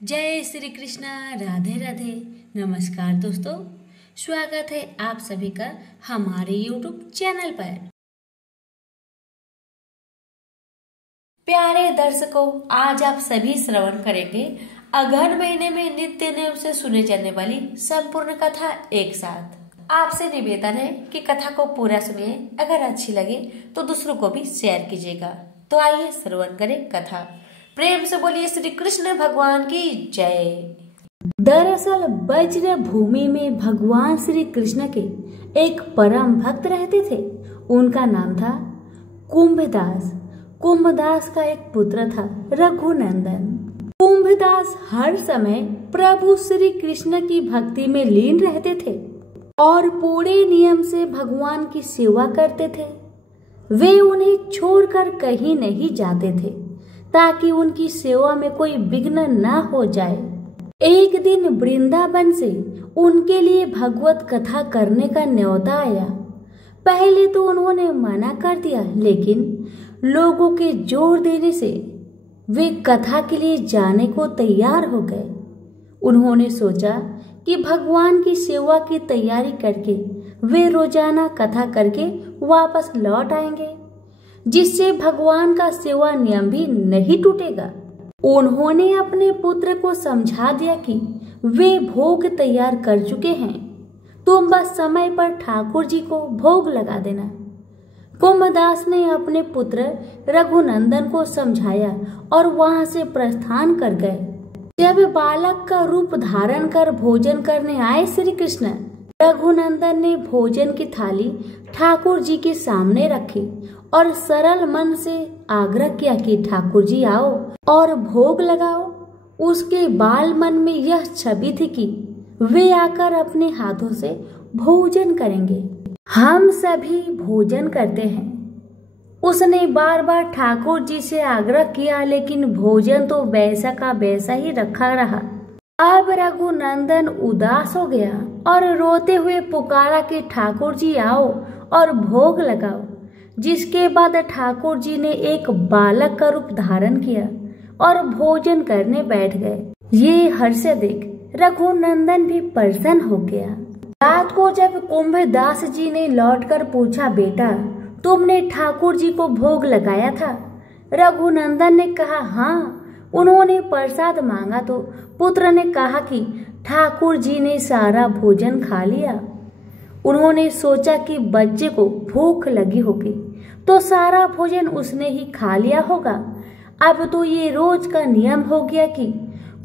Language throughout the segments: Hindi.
जय श्री कृष्णा। राधे राधे। नमस्कार दोस्तों, स्वागत है आप सभी का हमारे YouTube चैनल पर। प्यारे दर्शकों, आज आप सभी श्रवण करेंगे अगहन महीने में नित्य नियम से सुने जाने वाली संपूर्ण कथा एक साथ। आपसे निवेदन है कि कथा को पूरा सुनिए, अगर अच्छी लगे तो दूसरों को भी शेयर कीजिएगा। तो आइए श्रवण करें कथा। प्रेम से बोलिए श्री कृष्ण भगवान की जय। दरअसल वज्र भूमि में भगवान श्री कृष्ण के एक परम भक्त रहते थे। उनका नाम था कुंभदास। कुंभदास का एक पुत्र था रघुनंदन। कुंभदास हर समय प्रभु श्री कृष्ण की भक्ति में लीन रहते थे और पूरे नियम से भगवान की सेवा करते थे। वे उन्हें छोड़कर कहीं नहीं जाते थे ताकि उनकी सेवा में कोई विघ्न न हो जाए। एक दिन वृंदावन से उनके लिए भगवत कथा करने का न्योता आया। पहले तो उन्होंने मना कर दिया, लेकिन लोगों के जोर देने से वे कथा के लिए जाने को तैयार हो गए। उन्होंने सोचा कि भगवान की सेवा की तैयारी करके वे रोजाना कथा करके वापस लौट आएंगे, जिससे भगवान का सेवा नियम भी नहीं टूटेगा। उन्होंने अपने पुत्र को समझा दिया कि वे भोग तैयार कर चुके हैं, तुम बस समय पर ठाकुर जी को भोग लगा देना। कुंभदास ने अपने पुत्र रघुनंदन को समझाया और वहां से प्रस्थान कर गए। जब बालक का रूप धारण कर भोजन करने आए श्री कृष्ण, रघुनंदन ने भोजन की थाली ठाकुर जी के सामने रखी और सरल मन से आग्रह किया कि ठाकुर जी आओ और भोग लगाओ। उसके बाल मन में यह छवि थी कि वे आकर अपने हाथों से भोजन करेंगे। हम सभी भोजन करते हैं। उसने बार बार ठाकुर जी से आग्रह किया, लेकिन भोजन तो वैसा का वैसा ही रखा रहा। अब रघुनंदन उदास हो गया और रोते हुए पुकारा कि ठाकुर जी आओ और भोग लगाओ। जिसके बाद ठाकुर जी ने एक बालक का रूप धारण किया और भोजन करने बैठ गए। ये हर्ष देख रघुनंदन भी प्रसन्न हो गया। रात को जब कुंभदास जी ने लौटकर पूछा, बेटा तुमने ठाकुर जी को भोग लगाया था? रघुनंदन ने कहा, हाँ। उन्होंने प्रसाद मांगा तो पुत्र ने कहा कि ठाकुर जी ने सारा भोजन खा लिया। उन्होंने सोचा कि बच्चे को भूख लगी होगी तो सारा भोजन उसने ही खा लिया होगा। अब तो ये रोज का नियम हो गया कि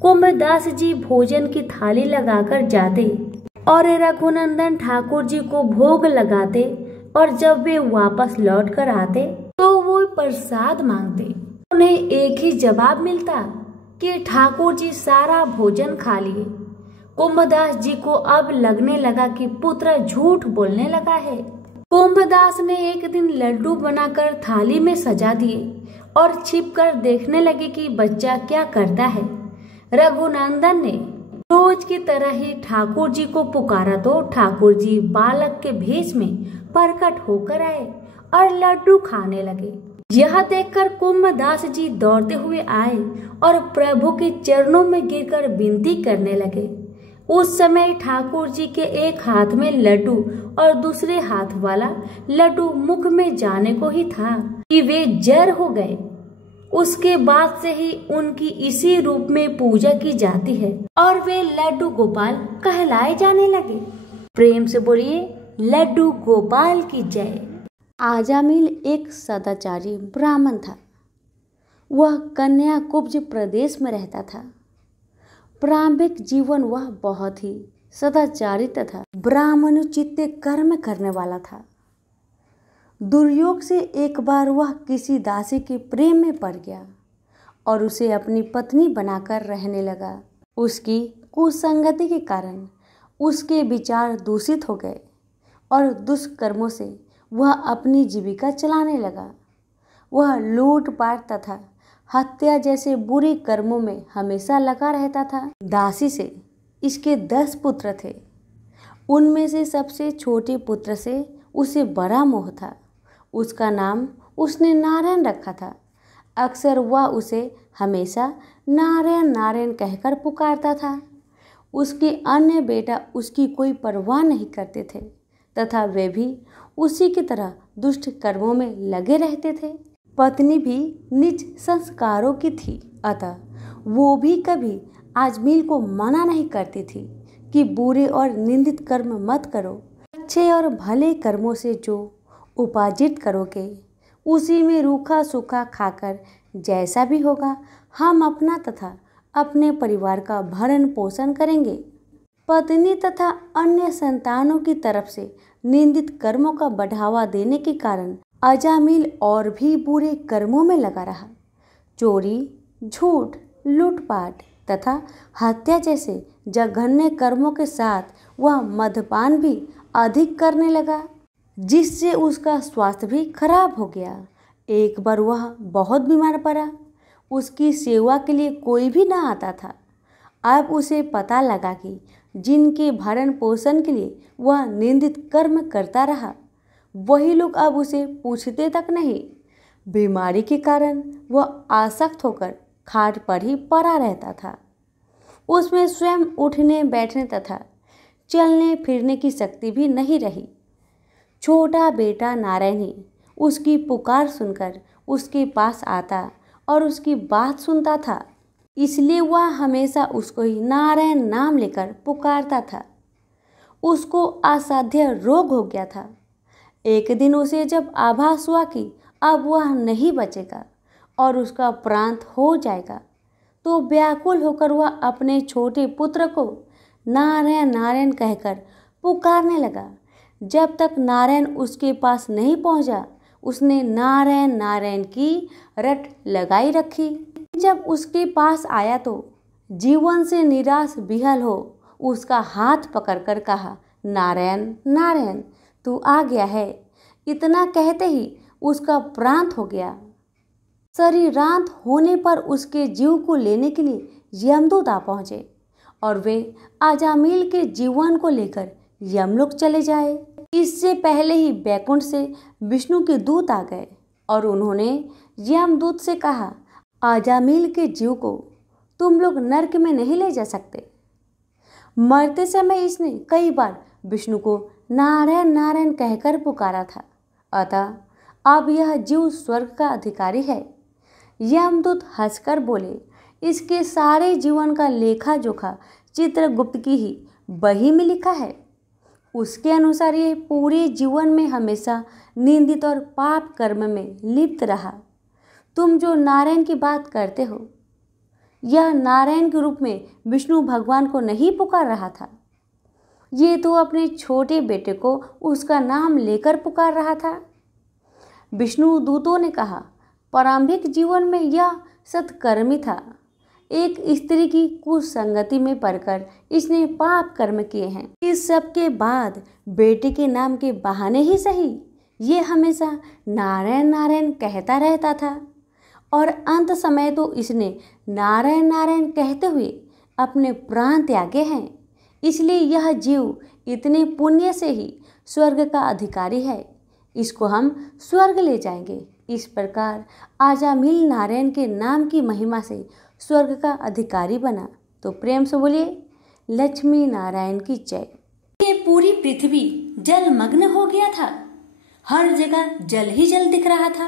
कुंभदास जी भोजन की थाली लगाकर जाते और रघुनंदन ठाकुर जी को भोग लगाते, और जब वे वापस लौट कर आते तो वो प्रसाद मांगते। उन्हें एक ही जवाब मिलता कि ठाकुर जी सारा भोजन खा लिए। कुंभदास जी को अब लगने लगा कि पुत्र झूठ बोलने लगा है। कुंभदास ने एक दिन लड्डू बनाकर थाली में सजा दिए और छिपकर देखने लगे कि बच्चा क्या करता है। रघुनंदन ने रोज की तरह ही ठाकुर जी को पुकारा तो ठाकुर जी बालक के भेष में प्रकट होकर आए और लड्डू खाने लगे। यह देखकर कुंभदास जी दौड़ते हुए आए और प्रभु के चरणों में गिरकर विनती करने लगे। उस समय ठाकुर जी के एक हाथ में लड्डू और दूसरे हाथ वाला लड्डू मुख में जाने को ही था कि वे जर हो गए। उसके बाद से ही उनकी इसी रूप में पूजा की जाती है और वे लड्डू गोपाल कहलाए जाने लगे। प्रेम से बोलिए लड्डू गोपाल की जय। आजामिल एक सदाचारी ब्राह्मण था। वह कन्याकुब्ज प्रदेश में रहता था। प्रारंभिक जीवन वह बहुत ही सदाचारी तथा ब्राह्मणोचित कर्म करने वाला था। दुर्योग से एक बार वह किसी दासी के प्रेम में पड़ गया और उसे अपनी पत्नी बनाकर रहने लगा। उसकी कुसंगति के कारण उसके विचार दूषित हो गए और दुष्कर्मों से वह अपनी जीविका चलाने लगा। वह लूटपाट तथा हत्या जैसे बुरे कर्मों में हमेशा लगा रहता था। दासी से इसके 10 पुत्र थे। उनमें से सबसे छोटे पुत्र से उसे बड़ा मोह था। उसका नाम उसने नारायण रखा था। अक्सर वह उसे हमेशा नारायण नारायण कहकर पुकारता था। उसके अन्य बेटा उसकी कोई परवाह नहीं करते थे तथा वे भी उसी की तरह दुष्ट कर्मों में लगे रहते थे। पत्नी भी नीच संस्कारों की थी, अतः वो भी कभी आजमील को मना नहीं करती थी कि बुरे और निंदित कर्म मत करो। अच्छे और भले कर्मों से जो उपार्जित करोगे उसी में रूखा सूखा खाकर जैसा भी होगा हम अपना तथा अपने परिवार का भरण पोषण करेंगे। पत्नी तथा अन्य संतानों की तरफ से निंदित कर्मों का बढ़ावा देने के कारण अजामिल और भी बुरे कर्मों में लगा रहा। चोरी, झूठ, लूटपाट तथा हत्या जैसे जघन्य कर्मों के साथ वह मद्यपान भी अधिक करने लगा, जिससे उसका स्वास्थ्य भी खराब हो गया। एक बार वह बहुत बीमार पड़ा। उसकी सेवा के लिए कोई भी न आता था। अब उसे पता लगा कि जिनके भरण पोषण के लिए वह निंदित कर्म करता रहा वही लोग अब उसे पूछते तक नहीं। बीमारी के कारण वह आसक्त होकर खाट पर ही पड़ा रहता था। उसमें स्वयं उठने बैठने तथा चलने फिरने की शक्ति भी नहीं रही। छोटा बेटा नारायण ही उसकी पुकार सुनकर उसके पास आता और उसकी बात सुनता था, इसलिए वह हमेशा उसको ही नारायण नाम लेकर पुकारता था। उसको असाध्य रोग हो गया था। एक दिन उसे जब आभास हुआ कि अब वह नहीं बचेगा और उसका प्रांत हो जाएगा, तो व्याकुल होकर वह अपने छोटे पुत्र को नारायण नारायण कहकर पुकारने लगा। जब तक नारायण उसके पास नहीं पहुंचा, उसने नारायण नारायण की रट लगाई रखी। जब उसके पास आया तो जीवन से निराश विहल हो उसका हाथ पकड़कर कहा, नारायण नारायण तू आ गया है। इतना कहते ही उसका प्रांत हो गया। शरीरांत होने पर उसके जीव को लेने के लिए यमदूत आ पहुंचे और वे अजामिल के जीवन को लेकर यमलोक चले जाए। इससे पहले ही बैकुंठ से विष्णु के दूत आ गए और उन्होंने यमदूत से कहा, अजामिल के जीव को तुम लोग नरक में नहीं ले जा सकते। मरते समय इसने कई बार विष्णु को नारायण नारायण कहकर पुकारा था, अतः अब यह जीव स्वर्ग का अधिकारी है। यमदूत हंसकर बोले, इसके सारे जीवन का लेखा जोखा चित्रगुप्त की ही बही में लिखा है। उसके अनुसार ये पूरे जीवन में हमेशा निंदित और पाप कर्म में लिप्त रहा। तुम जो नारायण की बात करते हो, यह नारायण के रूप में विष्णु भगवान को नहीं पुकार रहा था। ये तो अपने छोटे बेटे को उसका नाम लेकर पुकार रहा था। विष्णु दूतों ने कहा, प्रारंभिक जीवन में यह सत्कर्मी था। एक स्त्री की कुसंगति में पड़कर इसने पाप कर्म किए हैं। इस सब के बाद बेटे के नाम के बहाने ही सही ये हमेशा नारायण नारायण कहता रहता था और अंत समय तो इसने नारायण नारायण कहते हुए अपने प्राण त्यागे हैं। इसलिए यह जीव इतने पुण्य से ही स्वर्ग का अधिकारी है। इसको हम स्वर्ग ले जाएंगे। इस प्रकार अजामिल नारायण के नाम की महिमा से स्वर्ग का अधिकारी बना। तो प्रेम से बोलिए लक्ष्मी नारायण की जय। ये पूरी पृथ्वी जलमग्न हो गया था। हर जगह जल ही जल दिख रहा था।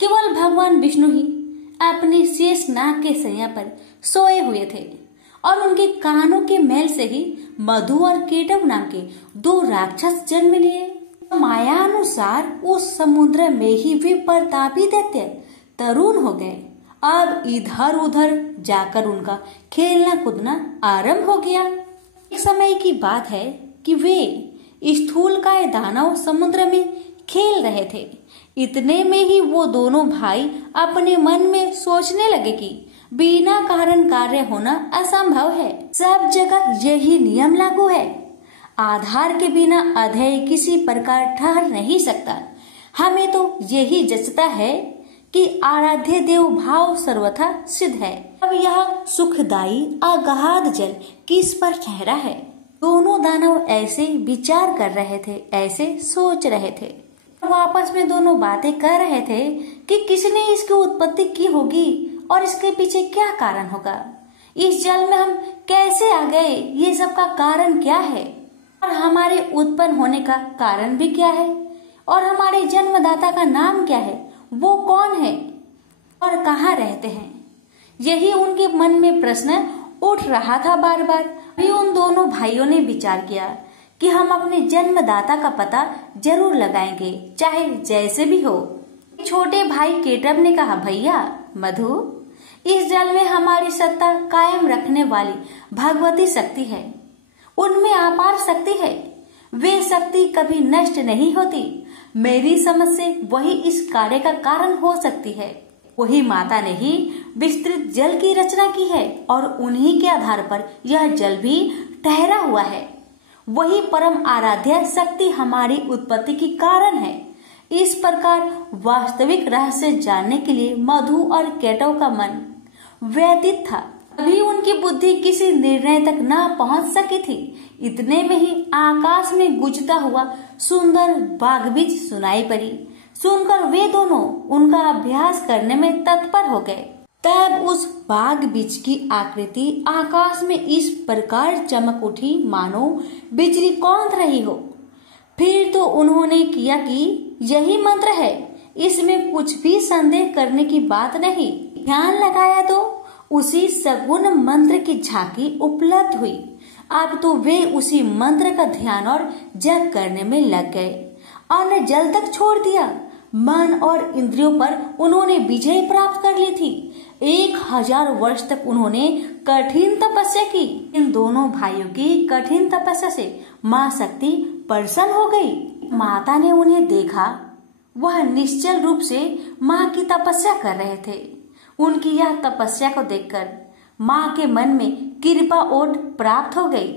केवल भगवान विष्णु ही अपने शेष नाग के सैया पर सोए हुए थे और उनके कानों के मैल से ही मधु और केटव नाम के दो राक्षस जन्म लिए। माया अनुसार उस समुद्र में ही वे प्रतापी दैत्य तरुण हो गए। अब इधर उधर जाकर उनका खेलना कूदना आरंभ हो गया। एक समय की बात है कि वे स्थूलकाय दानव समुद्र में खेल रहे थे। इतने में ही वो दोनों भाई अपने मन में सोचने लगे कि बिना कारण कार्य होना असंभव है। सब जगह यही नियम लागू है। आधार के बिना अध्यय किसी प्रकार ठहर नहीं सकता। हमें तो यही जचता है कि आराध्य देव भाव सर्वथा सिद्ध है। अब यह सुखदायी अगाध जल किस पर ठहरा है। दोनों दानव ऐसे विचार कर रहे थे, ऐसे सोच रहे थे। वो आपस में दोनों बातें कर रहे थे कि किसने इसकी उत्पत्ति की होगी और इसके पीछे क्या कारण होगा? इस जल में हम कैसे आ गए? ये सब का कारण क्या है? और हमारे उत्पन्न होने का कारण भी क्या है? और हमारे जन्मदाता का नाम क्या है? वो कौन है और कहाँ रहते हैं? यही उनके मन में प्रश्न उठ रहा था बार बार। अभी उन दोनों भाइयों ने विचार किया कि हम अपने जन्मदाता का पता जरूर लगाएंगे, चाहे जैसे भी हो। छोटे भाई केटव ने कहा, भैया मधु, इस जल में हमारी सत्ता कायम रखने वाली भगवती शक्ति है। उनमें अपार शक्ति है। वे शक्ति कभी नष्ट नहीं होती। मेरी समझ से वही इस कार्य का कारण हो सकती है। वही माता ने ही विस्तृत जल की रचना की है और उन्हीं के आधार पर यह जल भी ठहरा हुआ है। वही परम आराध्य शक्ति हमारी उत्पत्ति की कारण है। इस प्रकार वास्तविक रहस्य जानने के लिए मधु और केटव का मन व्यतीत था। अभी उनकी बुद्धि किसी निर्णय तक न पहुंच सकी थी। इतने में ही आकाश में गूंजता हुआ सुंदर बागबीज सुनाई पड़ी। सुनकर वे दोनों उनका अभ्यास करने में तत्पर हो गए। तब उस बागबीज की आकृति आकाश में इस प्रकार चमक उठी मानो बिजली कौंध रही हो। फिर तो उन्होंने किया कि यही मंत्र है, इसमें कुछ भी संदेह करने की बात नहीं। ध्यान लगाया तो उसी सगुण मंत्र की झांकी उपलब्ध हुई। अब तो वे उसी मंत्र का ध्यान और जप करने में लग गए। अन्न जल तक छोड़ दिया। मन और इंद्रियों पर उन्होंने विजय प्राप्त कर ली थी। 1000 वर्ष तक उन्होंने कठिन तपस्या की। इन दोनों भाइयों की कठिन तपस्या से माँ शक्ति प्रसन्न हो गई। माता ने उन्हें देखा। वह निश्चल रूप से माँ की तपस्या कर रहे थे। उनकी यह तपस्या को देखकर माँ के मन में कृपा ओट प्राप्त हो गई।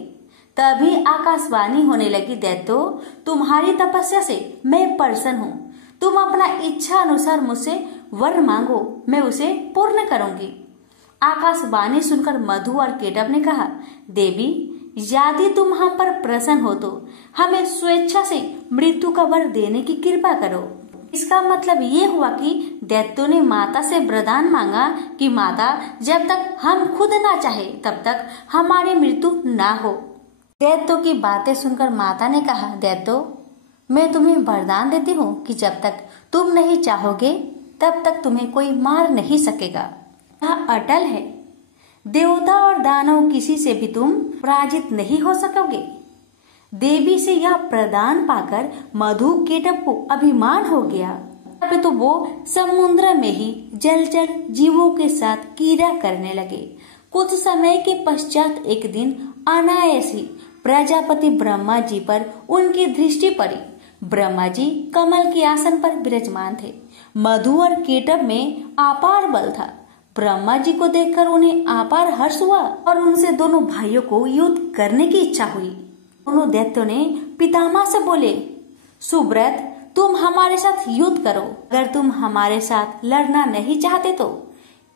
तभी आकाशवाणी होने लगी, दैत्यो, तुम्हारी तपस्या से मैं प्रसन्न हूँ। तुम अपना इच्छा अनुसार मुझसे वर मांगो, मैं उसे पूर्ण करूंगी। आकाशवाणी सुनकर मधु और केटव ने कहा, देवी, यदि तुम हम पर प्रसन्न हो तो हमें स्वेच्छा से मृत्यु का वर देने की कृपा करो। इसका मतलब ये हुआ कि दैत्यों ने माता से वरदान मांगा कि माता, जब तक हम खुद ना चाहे तब तक हमारी मृत्यु ना हो। दैत्यों की बातें सुनकर माता ने कहा, दैत्यो, मैं तुम्हें वरदान देती हूँ कि जब तक तुम नहीं चाहोगे तब तक तुम्हें कोई मार नहीं सकेगा। यह अटल है। देवता और दानव किसी से भी तुम पराजित नहीं हो सकोगे। देवी से यह प्रदान पाकर मधु केटव को अभिमान हो गया। अब तो वो समुद्र में ही जलचर जीवों के साथ क्रीड़ा करने लगे। कुछ समय के पश्चात एक दिन अनायास ही प्रजापति ब्रह्मा जी पर उनकी दृष्टि पड़ी। ब्रह्मा जी कमल के आसन पर विराजमान थे। मधु और केटव में अपार बल था। ब्रह्मा जी को देखकर उन्हें अपार हर्ष हुआ और उनसे दोनों भाइयों को युद्ध करने की इच्छा हुई। दोनों दैत्यों ने पितामह से बोले, सुब्रत, तुम हमारे साथ युद्ध करो। अगर तुम हमारे साथ लड़ना नहीं चाहते तो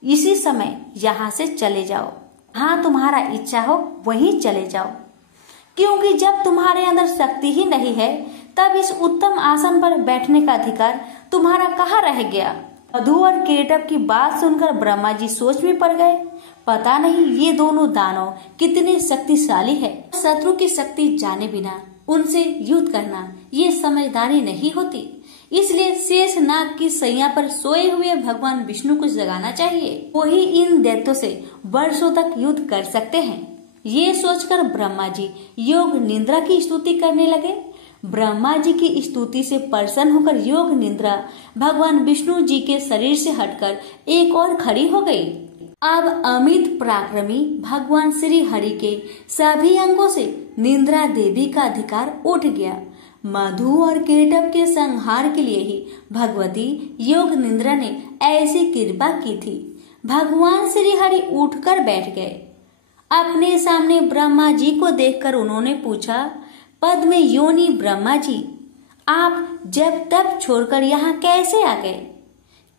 इसी समय यहाँ से चले जाओ। हाँ, तुम्हारा इच्छा हो वहीं चले जाओ, क्योंकि जब तुम्हारे अंदर शक्ति ही नहीं है तब इस उत्तम आसन पर बैठने का अधिकार तुम्हारा कहाँ रह गया। मधु और केटव की बात सुनकर ब्रह्मा जी सोच में पड़ गए। पता नहीं ये दोनों दानव कितने शक्तिशाली है। शत्रु की शक्ति जाने बिना उनसे युद्ध करना ये समझदारी नहीं होती। इसलिए शेष नाग की सैया पर सोए हुए भगवान विष्णु को जगाना चाहिए। वही इन दैत्यों से वर्षों तक युद्ध कर सकते हैं। ये सोचकर ब्रह्मा जी योग निद्रा की स्तुति करने लगे। ब्रह्मा जी की स्तुति से प्रसन्न होकर योग निद्रा भगवान विष्णु जी के शरीर से हटकर एक और खड़ी हो गई। अब अमित पराक्रमी भगवान श्री हरि के सभी अंगों से निद्रा देवी का अधिकार उठ गया। मधु और केटव के संहार के लिए ही भगवती योग निद्रा ने ऐसी कृपा की थी। भगवान श्री हरि उठकर बैठ गए। अपने सामने ब्रह्मा जी को देखकर उन्होंने पूछा, पद्म योनि ब्रह्मा जी, आप जब तब छोड़कर यहाँ कैसे आ गए?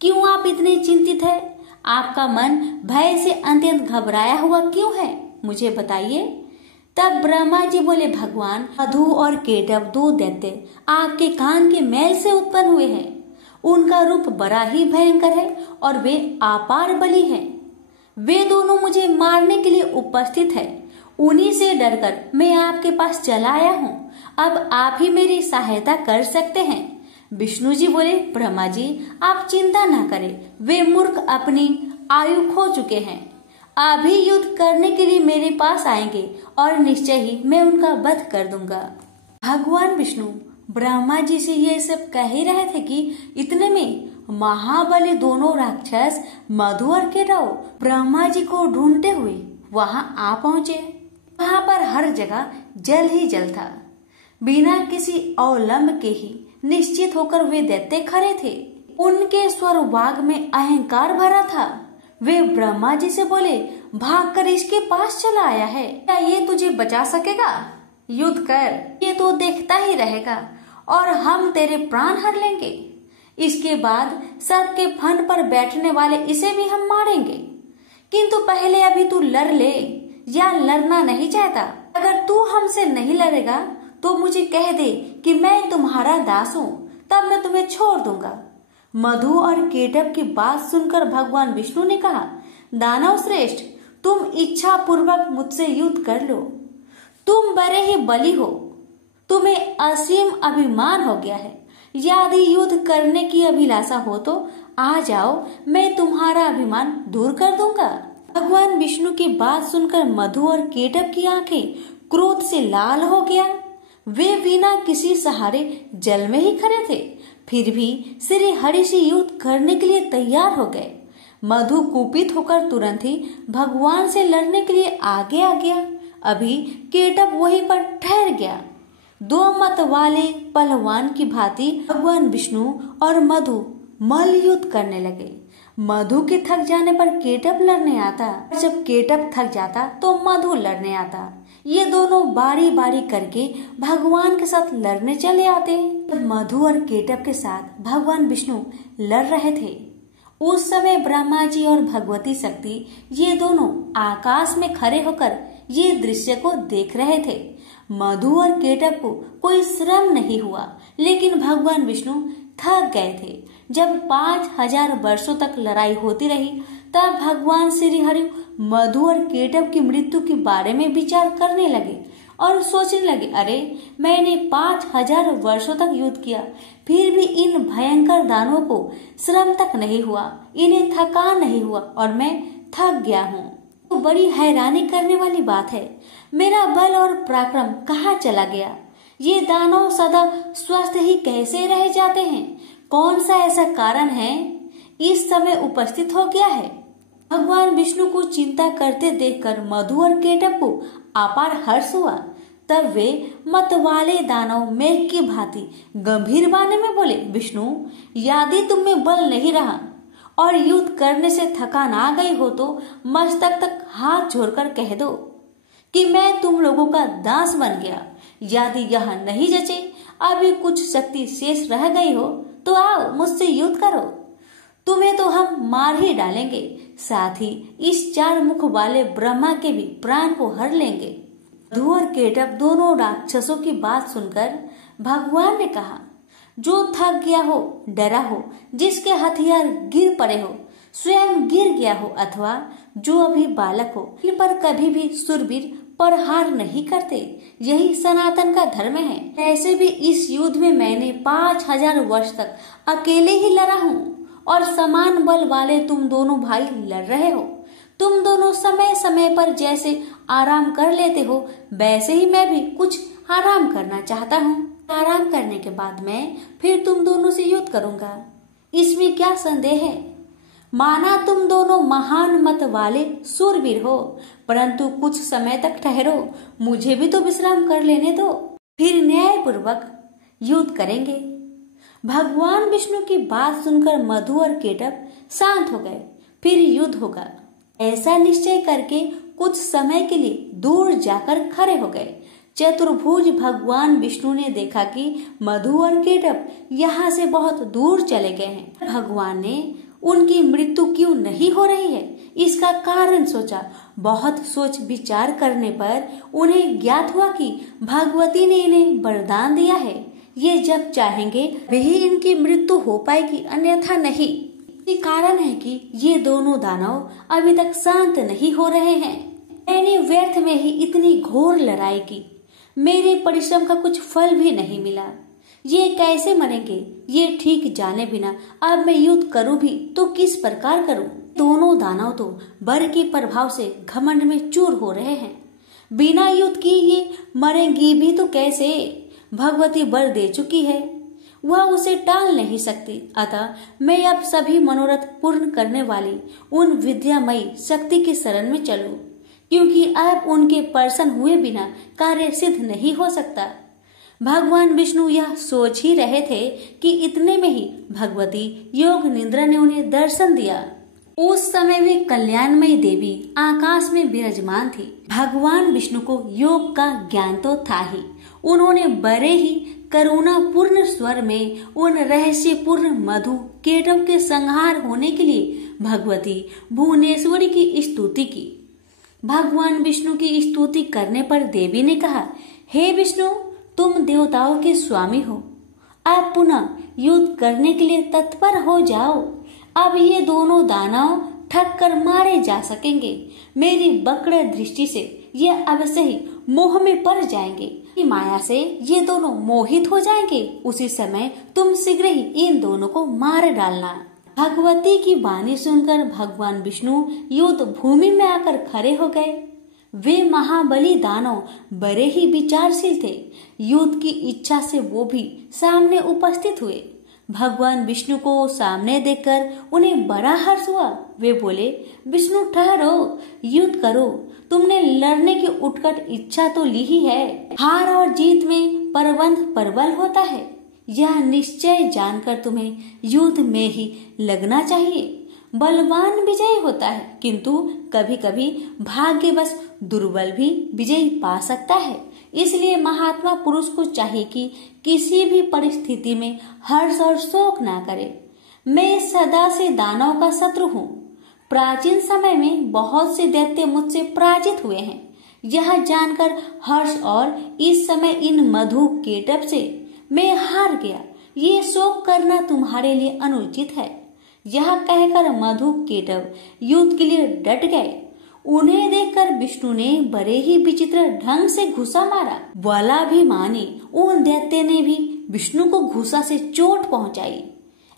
क्यों आप इतने चिंतित हैं? आपका मन भय से अत्यंत घबराया हुआ क्यों है? मुझे बताइए। तब ब्रह्मा जी बोले, भगवान, मधु और केटव दो दैत्य आपके कान के मैल से उत्पन्न हुए हैं। उनका रूप बड़ा ही भयंकर है और वे अपार बली हैं। वे दोनों मुझे मारने के लिए उपस्थित है। उन्हीं से डरकर मैं आपके पास चला आया हूँ। अब आप ही मेरी सहायता कर सकते हैं। विष्णु जी बोले, ब्रह्मा जी आप चिंता न करें, वे मूर्ख अपनी आयु खो चुके हैं। अभी युद्ध करने के लिए मेरे पास आएंगे और निश्चय ही मैं उनका वध कर दूंगा। भगवान विष्णु ब्रह्मा जी से ये सब कह ही रहे थे कि इतने में महाबली दोनों राक्षस मधु और केटव ब्रह्मा जी को ढूंढते हुए वहां आ पहुंचे। वहां पर हर जगह जल ही जल था। बिना किसी अवलंब के ही निश्चित होकर वे दैत्य खड़े थे। उनके स्वर वाग में अहंकार भरा था। वे ब्रह्मा जी से बोले, भागकर इसके पास चला आया है, क्या ये तुझे बचा सकेगा? युद्ध कर, ये तो देखता ही रहेगा और हम तेरे प्राण हर लेंगे। इसके बाद सर्प के फन पर बैठने वाले इसे भी हम मारेंगे। किंतु पहले अभी तू लड़ ले, या लड़ना नहीं चाहता? अगर तू हमसे नहीं लड़ेगा तो मुझे कह दे कि मैं तुम्हारा दास हूँ, तब मैं तुम्हें छोड़ दूंगा। मधु और केटव की बात सुनकर भगवान विष्णु ने कहा, दानव श्रेष्ठ, तुम इच्छा पूर्वक मुझसे युद्ध कर लो। तुम बड़े ही बली हो, तुम्हें असीम अभिमान हो गया है। यदि युद्ध करने की अभिलाषा हो तो आ जाओ, मैं तुम्हारा अभिमान दूर कर दूंगा। भगवान विष्णु की बात सुनकर मधु और केटव की आंखें क्रोध से लाल हो गया। वे बिना किसी सहारे जल में ही खड़े थे, फिर भी श्री हरि से युद्ध करने के लिए तैयार हो गए। मधु कुपित होकर तुरंत ही भगवान से लड़ने के लिए आगे आ गया। अभी केटव वहीं पर ठहर गया। दो मत वाले पहलवान की भांति भगवान विष्णु और मधु मल्ल युद्ध करने लगे। मधु के थक जाने पर केटव लड़ने आता, जब केटव थक जाता तो मधु लड़ने आता। ये दोनों बारी बारी करके भगवान के साथ लड़ने चले आते। मधु और केटव के साथ भगवान विष्णु लड़ रहे थे। उस समय ब्रह्मा जी और भगवती शक्ति ये दोनों आकाश में खड़े होकर ये दृश्य को देख रहे थे। मधु और केटव को कोई श्रम नहीं हुआ, लेकिन भगवान विष्णु थक गए थे। जब 5000 वर्षों तक लड़ाई होती रही, तब भगवान श्री हरि मधु और केटव की मृत्यु के बारे में विचार करने लगे और सोचने लगे, अरे मैंने 5000 वर्षों तक युद्ध किया, फिर भी इन भयंकर दानवों को श्रम तक नहीं हुआ, इन्हें थकान नहीं हुआ और मैं थक गया हूँ। तो बड़ी हैरानी करने वाली बात है, मेरा बल और पराक्रम कहाँ चला गया? ये दानव सदा स्वस्थ ही कैसे रह जाते हैं? कौन सा ऐसा कारण है इस समय उपस्थित हो गया है? भगवान विष्णु को चिंता करते देखकर मधु और केटव को अपार हर्ष हुआ। तब वे मत वाले दानव मेघ की भांति गंभीर वाणी में बोले, विष्णु, यदि तुम में बल नहीं रहा और युद्ध करने से थकान आ गई हो तो मस्तक तक हाथ जोड़कर कह दो कि मैं तुम लोगों का दास बन गया। यदि यह नहीं जचे, अभी कुछ शक्ति शेष रह गई हो तो आओ मुझसे युद्ध करो, तुम्हें तो हम मार ही डालेंगे, साथ ही इस 4 मुख वाले ब्रह्मा के भी प्राण को हर लेंगे। मधु और केटव दोनों राक्षसों की बात सुनकर भगवान ने कहा, जो थक गया हो, डरा हो, जिसके हथियार गिर पड़े हो, स्वयं गिर गया हो, अथवा जो अभी बालक हो, इन पर कभी भी सुरवीर प्रहार नहीं करते, यही सनातन का धर्म है। ऐसे भी इस युद्ध में मैंने 5000 वर्ष तक अकेले ही लड़ा हूँ और समान बल वाले तुम दोनों भाई लड़ रहे हो। तुम दोनों समय समय पर जैसे आराम कर लेते हो, वैसे ही मैं भी कुछ आराम करना चाहता हूँ। आराम करने के बाद मैं फिर तुम दोनों से युद्ध करूंगा, इसमें क्या संदेह है? माना तुम दोनों महान मत वाले सूरवीर हो, परंतु कुछ समय तक ठहरो, मुझे भी तो विश्राम कर लेने दो, फिर न्यायपूर्वक युद्ध करेंगे। भगवान विष्णु की बात सुनकर मधु और केटव शांत हो गए। फिर युद्ध होगा, ऐसा निश्चय करके कुछ समय के लिए दूर जाकर खड़े हो गए। चतुर्भुज भगवान विष्णु ने देखा कि मधु और केटव यहाँ से बहुत दूर चले गए हैं। भगवान ने उनकी मृत्यु क्यों नहीं हो रही है, इसका कारण सोचा। बहुत सोच विचार करने पर उन्हें ज्ञात हुआ कि भगवती ने इन्हें वरदान दिया है, ये जब चाहेंगे वही इनकी मृत्यु हो पाएगी, अन्यथा नहीं। ये कारण है कि ये दोनों दानव अभी तक शांत नहीं हो रहे हैं। मैंने व्यर्थ में ही इतनी घोर लड़ाई की, मेरे परिश्रम का कुछ फल भी नहीं मिला। ये कैसे मरेंगे ये ठीक जाने बिना अब मैं युद्ध करूं भी तो किस प्रकार करूं। दोनों दानव तो बर के प्रभाव से घमंड में चूर हो रहे हैं। बिना युद्ध किए ये मरेंगी भी तो कैसे। भगवती बर दे चुकी है, वह उसे टाल नहीं सकती। अतः मैं अब सभी मनोरथ पूर्ण करने वाली उन विद्यामयी शक्ति की शरण में चलूं, क्योंकि अब उनके प्रसन्न हुए बिना कार्य सिद्ध नहीं हो सकता। भगवान विष्णु यह सोच ही रहे थे कि इतने में ही भगवती योग निद्रा ने उन्हें दर्शन दिया। उस समय वे कल्याणमयी देवी आकाश में विराजमान थी। भगवान विष्णु को योग का ज्ञान तो था ही। उन्होंने बड़े ही करुणा पूर्ण स्वर में उन रहस्यपूर्ण मधु केटव के संहार होने के लिए भगवती भुवनेश्वरी की स्तुति की। भगवान विष्णु की स्तुति करने पर देवी ने कहा, हे विष्णु, तुम देवताओं के स्वामी हो, आप पुनः युद्ध करने के लिए तत्पर हो जाओ। अब ये दोनों दानव ठग कर मारे जा सकेंगे। मेरी वक्र दृष्टि से ये अवश्य ही मोह में पड़ जाएंगे। माया से ये दोनों मोहित हो जाएंगे। उसी समय तुम शीघ्र ही इन दोनों को मार डालना। भगवती की वाणी सुनकर भगवान विष्णु युद्ध भूमि में आकर खड़े हो गए। वे महाबली दानव बड़े ही विचारशील थे। युद्ध की इच्छा से वो भी सामने उपस्थित हुए। भगवान विष्णु को सामने देखकर उन्हें बड़ा हर्ष हुआ। वे बोले, विष्णु ठहरो, युद्ध करो। तुमने लड़ने की उत्कट इच्छा तो ली ही है। हार और जीत में प्रबंध प्रबल होता है, यह निश्चय जानकर तुम्हें युद्ध में ही लगना चाहिए। बलवान विजयी होता है, किंतु कभी कभी भाग्यवश दुर्बल भी विजयी पा सकता है। इसलिए महात्मा पुरुष को चाहिए कि किसी भी परिस्थिति में हर्ष और शोक ना करे। मैं सदा से दानव का शत्रु हूँ। प्राचीन समय में बहुत से दैत्य मुझसे पराजित हुए हैं। यह जानकर हर्ष और इस समय इन मधु केटव से मैं हार गया, ये शोक करना तुम्हारे लिए अनुचित है। यह कहकर मधु केटव युद्ध के लिए डट गए। उन्हें देखकर विष्णु ने बड़े ही विचित्र ढंग से घुसा मारा। बलाभिमानी उन दैत्य ने भी विष्णु को घुसा से चोट पहुंचाई।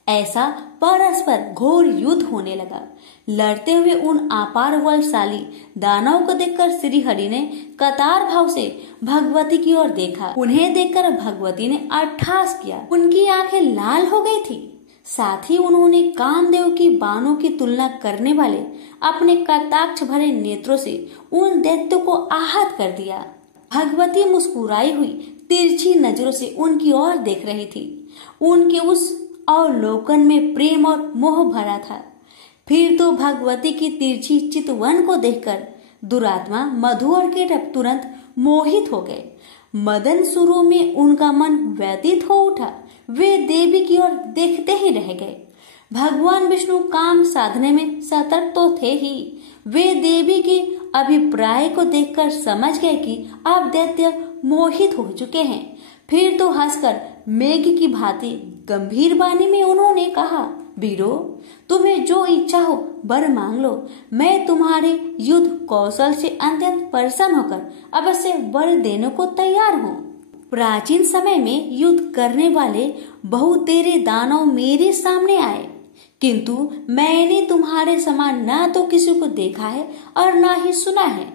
ऐसा परस्पर घोर युद्ध होने लगा। लड़ते हुए उन अपार बलशाली दानव को देखकर श्री हरि ने कतार भाव से भगवती की ओर देखा। उन्हें देखकर भगवती ने अट्टहास किया। उनकी आंखें लाल हो गई थी। साथ ही उन्होंने कामदेव की बाणों की तुलना करने वाले अपने कटाक्ष भरे नेत्रों से उन दैत्यों को आहत कर दिया। भगवती मुस्कुराई हुई तिरछी नजरों से उनकी ओर देख रही थी। उनके उस अवलोकन में प्रेम और मोह भरा था। फिर तो भगवती की तिरछी चितवन को देखकर दुरात्मा मधु और केटव तुरंत मोहित हो गए। मदन सुरों में उनका मन व्यतीत हो उठा। वे देवी की ओर देखते ही रह गए। भगवान विष्णु काम साधने में सतर्क तो थे ही। वे देवी के अभिप्राय को देखकर समझ गए कि अब दैत्य मोहित हो चुके हैं। फिर तो हंसकर मेघ की भांति गंभीर वाणी में उन्होंने कहा, वीरो, तुम्हें जो इच्छा हो वर मांग लो। मैं तुम्हारे युद्ध कौशल से अत्यंत प्रसन्न होकर अवश्य वर देने को तैयार हूँ। प्राचीन समय में युद्ध करने वाले बहुतेरे दानव मेरे सामने आए, किंतु मैंने तुम्हारे समान न तो किसी को देखा है और न ही सुना है।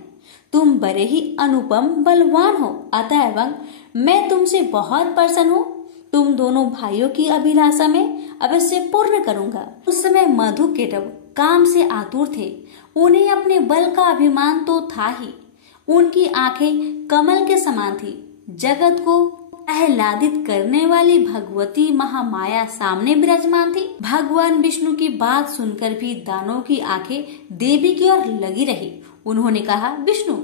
तुम बड़े ही अनुपम बलवान हो, अतएव मैं तुमसे बहुत प्रसन्न हूँ। तुम दोनों भाइयों की अभिलाषा में अवश्य पूर्ण करूंगा। उस समय मधु केटव काम से आतुर थे। उन्हें अपने बल का अभिमान तो था ही। उनकी आंखें कमल के समान थी। जगत को आह्लादित करने वाली भगवती महामाया सामने विराजमान थी। भगवान विष्णु की बात सुनकर भी दानवों की आंखें देवी की ओर लगी रही। उन्होंने कहा, विष्णु,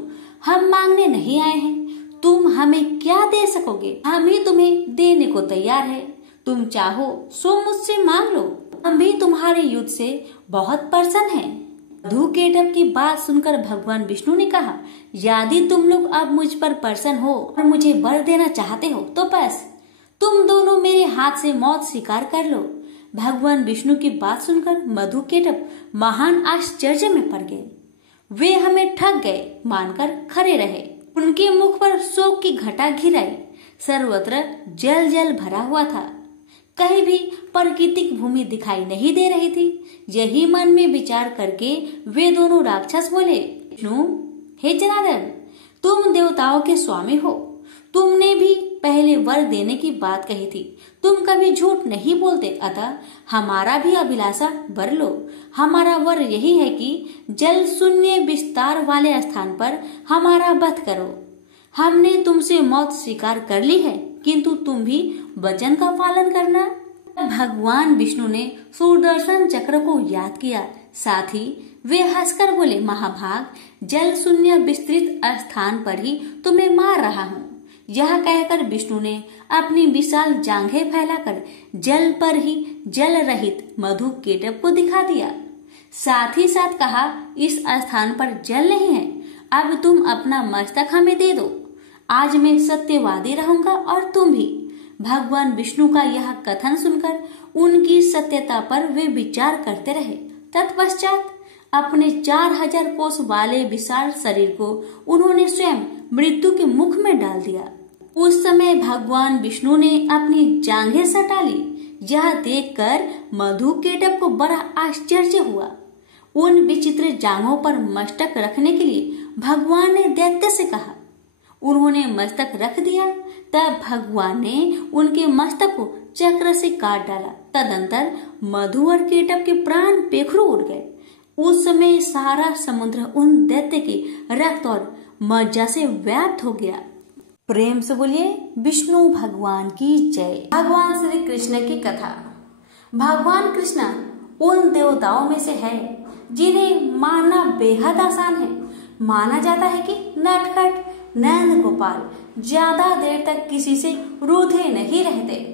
हम मांगने नहीं आए हैं। तुम हमें क्या दे सकोगे? हम ही तुम्हें देने को तैयार है। तुम चाहो सो मुझसे मांग लो। हम भी तुम्हारे युद्ध से बहुत प्रसन्न हैं। मधु केटव की बात सुनकर भगवान विष्णु ने कहा, यदि तुम लोग अब मुझ पर प्रसन्न हो और मुझे वर देना चाहते हो तो बस तुम दोनों मेरे हाथ से मौत स्वीकार कर लो। भगवान विष्णु की बात सुनकर मधुकेटभ महान आश्चर्य में पड़ गए। वे हमें ठग गए मानकर खड़े रहे। उनके मुख पर शोक की घटा घिर आई। सर्वत्र जल जल भरा हुआ था। कहीं भी प्राकृतिक भूमि दिखाई नहीं दे रही थी। यही मन में विचार करके वे दोनों राक्षस बोले, विष्णु, हे जनार्दन, तुम देवताओं के स्वामी हो। तुमने भी पहले वर देने की बात कही थी। तुम कभी झूठ नहीं बोलते, अतः हमारा भी अभिलाषा वर लो। हमारा वर यही है कि जल शून्य विस्तार वाले स्थान पर हमारा वध करो। हमने तुमसे मौत स्वीकार कर ली है, किंतु तुम भी वचन का पालन करना। भगवान विष्णु ने सुदर्शन चक्र को याद किया। साथ ही वे हंसकर बोले, महाभाग, जल शून्य विस्तृत स्थान पर ही तुम्हें मार रहा हूँ। यह कहकर विष्णु ने अपनी विशाल जांघें फैलाकर जल पर ही जल रहित मधुकेटभ को दिखा दिया। साथ ही साथ कहा, इस स्थान पर जल नहीं है, अब तुम अपना मस्तक हमें दे दो। आज मैं सत्यवादी रहूंगा और तुम भी। भगवान विष्णु का यह कथन सुनकर उनकी सत्यता पर वे विचार करते रहे। तत्पश्चात अपने 4000 कोस वाले विशाल शरीर को उन्होंने स्वयं मृत्यु के मुख में डाल दिया। उस समय भगवान विष्णु ने अपनी जांघें सटा ली। यह देखकर मधुकेटभ को बड़ा आश्चर्य हुआ। उन विचित्र जांघों पर मस्तक रखने के लिए भगवान ने दैत्य से कहा। उन्होंने मस्तक रख दिया। तब भगवान ने उनके मस्तक को चक्र से काट डाला। तदंतर मधु और केटभ के प्राण पेखरू उड़ गए। उस समय सारा समुद्र उन दैत्य के रक्त और मज्जा से व्याप्त हो गया। प्रेम से बोलिए विष्णु भगवान की जय। भगवान श्री कृष्ण की कथा। भगवान कृष्ण उन देवताओं में से है जिन्हें मानना बेहद आसान है। माना जाता है कि नटखट नंद गोपाल ज्यादा देर तक किसी से रूठे नहीं रहते।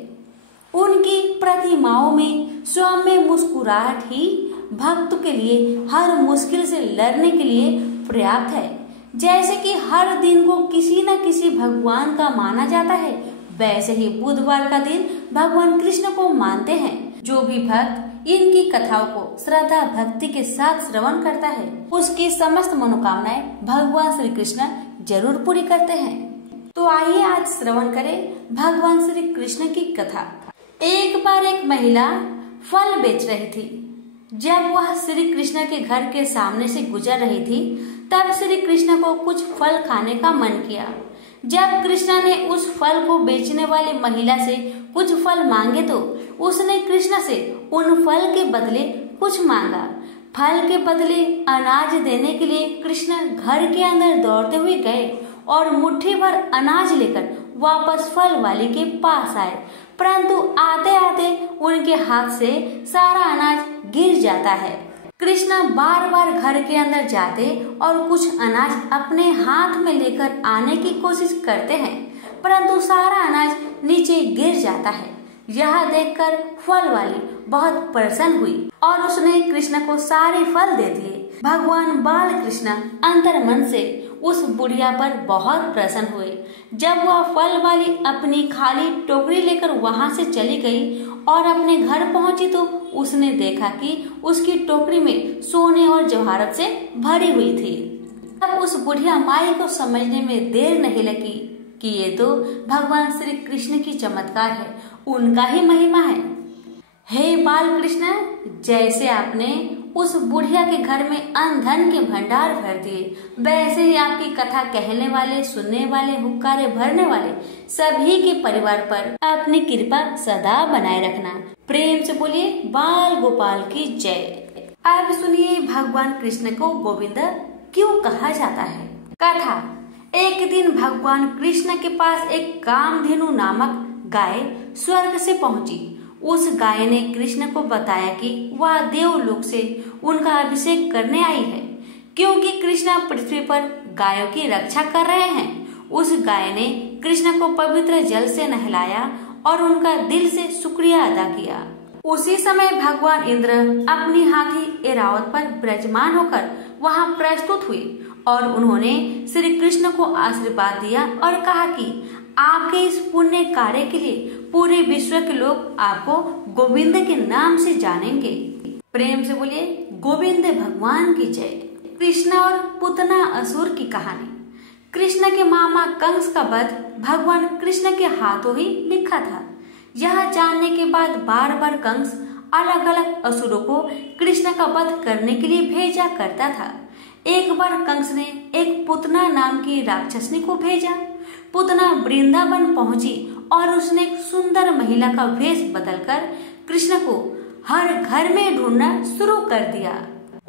उनकी प्रतिमाओं में सौम्य मुस्कुराहट ही भक्त के लिए हर मुश्किल से लड़ने के लिए पर्याप्त है। जैसे कि हर दिन को किसी न किसी भगवान का माना जाता है, वैसे ही बुधवार का दिन भगवान कृष्ण को मानते हैं। जो भी भक्त इनकी कथाओं को श्रद्धा भक्ति के साथ श्रवण करता है, उसकी समस्त मनोकामनाएं भगवान श्री कृष्ण जरूर पूरी करते हैं। तो आइए आज श्रवण करें भगवान श्री कृष्ण की कथा। एक बार एक महिला फल बेच रही थी। जब वह श्री कृष्ण के घर के सामने से गुजर रही थी, तब श्री कृष्ण को कुछ फल खाने का मन किया। जब कृष्ण ने उस फल को बेचने वाली महिला से कुछ फल मांगे तो उसने कृष्ण से उन फल के बदले कुछ मांगा। फल के बदले अनाज देने के लिए कृष्ण घर के अंदर दौड़ते हुए गए और मुट्ठी भर अनाज लेकर वापस फल वाली के पास आए, परंतु आते आते उनके हाथ से सारा अनाज गिर जाता है। कृष्ण बार बार घर के अंदर जाते और कुछ अनाज अपने हाथ में लेकर आने की कोशिश करते हैं, परंतु सारा अनाज नीचे गिर जाता है। यह देखकर फल वाली बहुत प्रसन्न हुई और उसने कृष्ण को सारे फल दे दिए। भगवान बाल कृष्ण अंतर्मन से उस बुढ़िया पर बहुत प्रसन्न हुए। जब वह फल वाली अपनी खाली टोकरी लेकर वहां से चली गई और अपने घर पहुंची तो उसने देखा कि उसकी टोकरी में सोने और जवाहरत से भरी हुई थी। तब उस बुढ़िया माई को समझने में देर नहीं लगी कि ये तो भगवान श्री कृष्ण की चमत्कार है, उनका ही महिमा है। हे बाल कृष्ण, जैसे आपने उस बुढ़िया के घर में अन्न धन के भंडार भर दिए, वैसे ही आपकी कथा कहने वाले, सुनने वाले, हुक्कारे भरने वाले सभी के परिवार पर अपनी कृपा सदा बनाए रखना। प्रेम से बोलिए बाल गोपाल की जय। अब सुनिए भगवान कृष्ण को गोविंद क्यों कहा जाता है। कथा। एक दिन भगवान कृष्ण के पास एक कामधेनु नामक गाय स्वर्ग से पहुंची। उस गाय ने कृष्ण को बताया कि वह देवलोक से उनका अभिषेक करने आई है, क्योंकि कृष्ण पृथ्वी पर गायों की रक्षा कर रहे हैं। उस गाय ने कृष्ण को पवित्र जल से नहलाया और उनका दिल से शुक्रिया अदा किया। उसी समय भगवान इंद्र अपनी हाथी ऐरावत पर विराजमान होकर वहां प्रस्तुत हुए और उन्होंने श्री कृष्ण को आशीर्वाद दिया और कहा कि आपके इस पुण्य कार्य के लिए पूरे विश्व के लोग आपको गोविंद के नाम से जानेंगे। प्रेम से बोलिए गोविंद भगवान की जय। कृष्ण और पुतना असुर की कहानी। कृष्ण के मामा कंस का वध भगवान कृष्ण के हाथों ही लिखा था। यह जानने के बाद बार बार कंस अलग अलग असुरों को कृष्ण का वध करने के लिए भेजा करता था। एक बार कंस ने एक पुतना नाम की राक्षसनी को भेजा। पुतना वृंदावन पहुंची और उसने एक सुंदर महिला का वेश बदलकर कृष्ण को हर घर में ढूंढना शुरू कर दिया।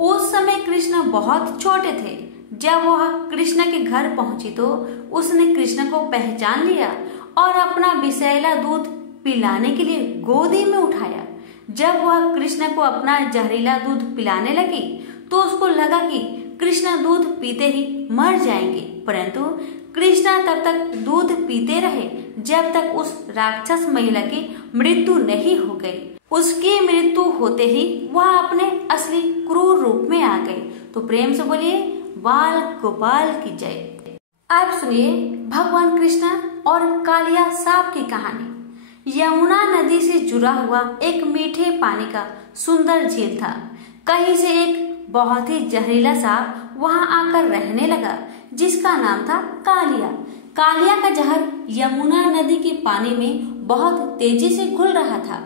उस समय कृष्ण बहुत छोटे थे। जब वह कृष्ण के घर पहुंची तो उसने कृष्ण को पहचान लिया और अपना विषैला दूध पिलाने के लिए गोदी में उठाया। जब वह कृष्ण को अपना जहरीला दूध पिलाने लगी तो उसको लगा कि कृष्ण दूध पीते ही मर जाएंगे, परंतु कृष्ण तब तक दूध पीते रहे जब तक उस राक्षस महिला की मृत्यु नहीं हो गई। उसकी मृत्यु होते ही वह अपने असली क्रूर रूप में आ गई। तो प्रेम से बोलिए बाल गोपाल की जय। अब सुनिए भगवान कृष्ण और कालिया सांप की कहानी। यमुना नदी से जुड़ा हुआ एक मीठे पानी का सुंदर झील था। कहीं से एक बहुत ही जहरीला सांप वहां आकर रहने लगा जिसका नाम था कालिया। कालिया का जहर यमुना नदी के पानी में बहुत तेजी से घुल रहा था।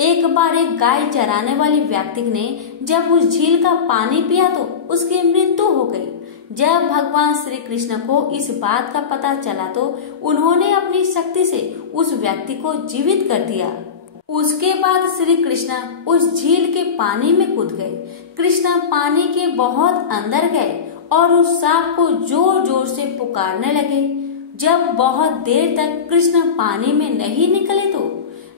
एक बार एक गाय चराने वाले व्यक्ति ने जब उस झील का पानी पिया तो उसकी मृत्यु हो गई। जब भगवान श्री कृष्ण को इस बात का पता चला तो उन्होंने अपनी शक्ति से उस व्यक्ति को जीवित कर दिया। उसके बाद श्री कृष्ण उस झील के पानी में कूद गए। कृष्ण पानी के बहुत अंदर गए और उस सांप को जोर जोर से पुकारने लगे। जब बहुत देर तक कृष्ण पानी में नहीं निकले तो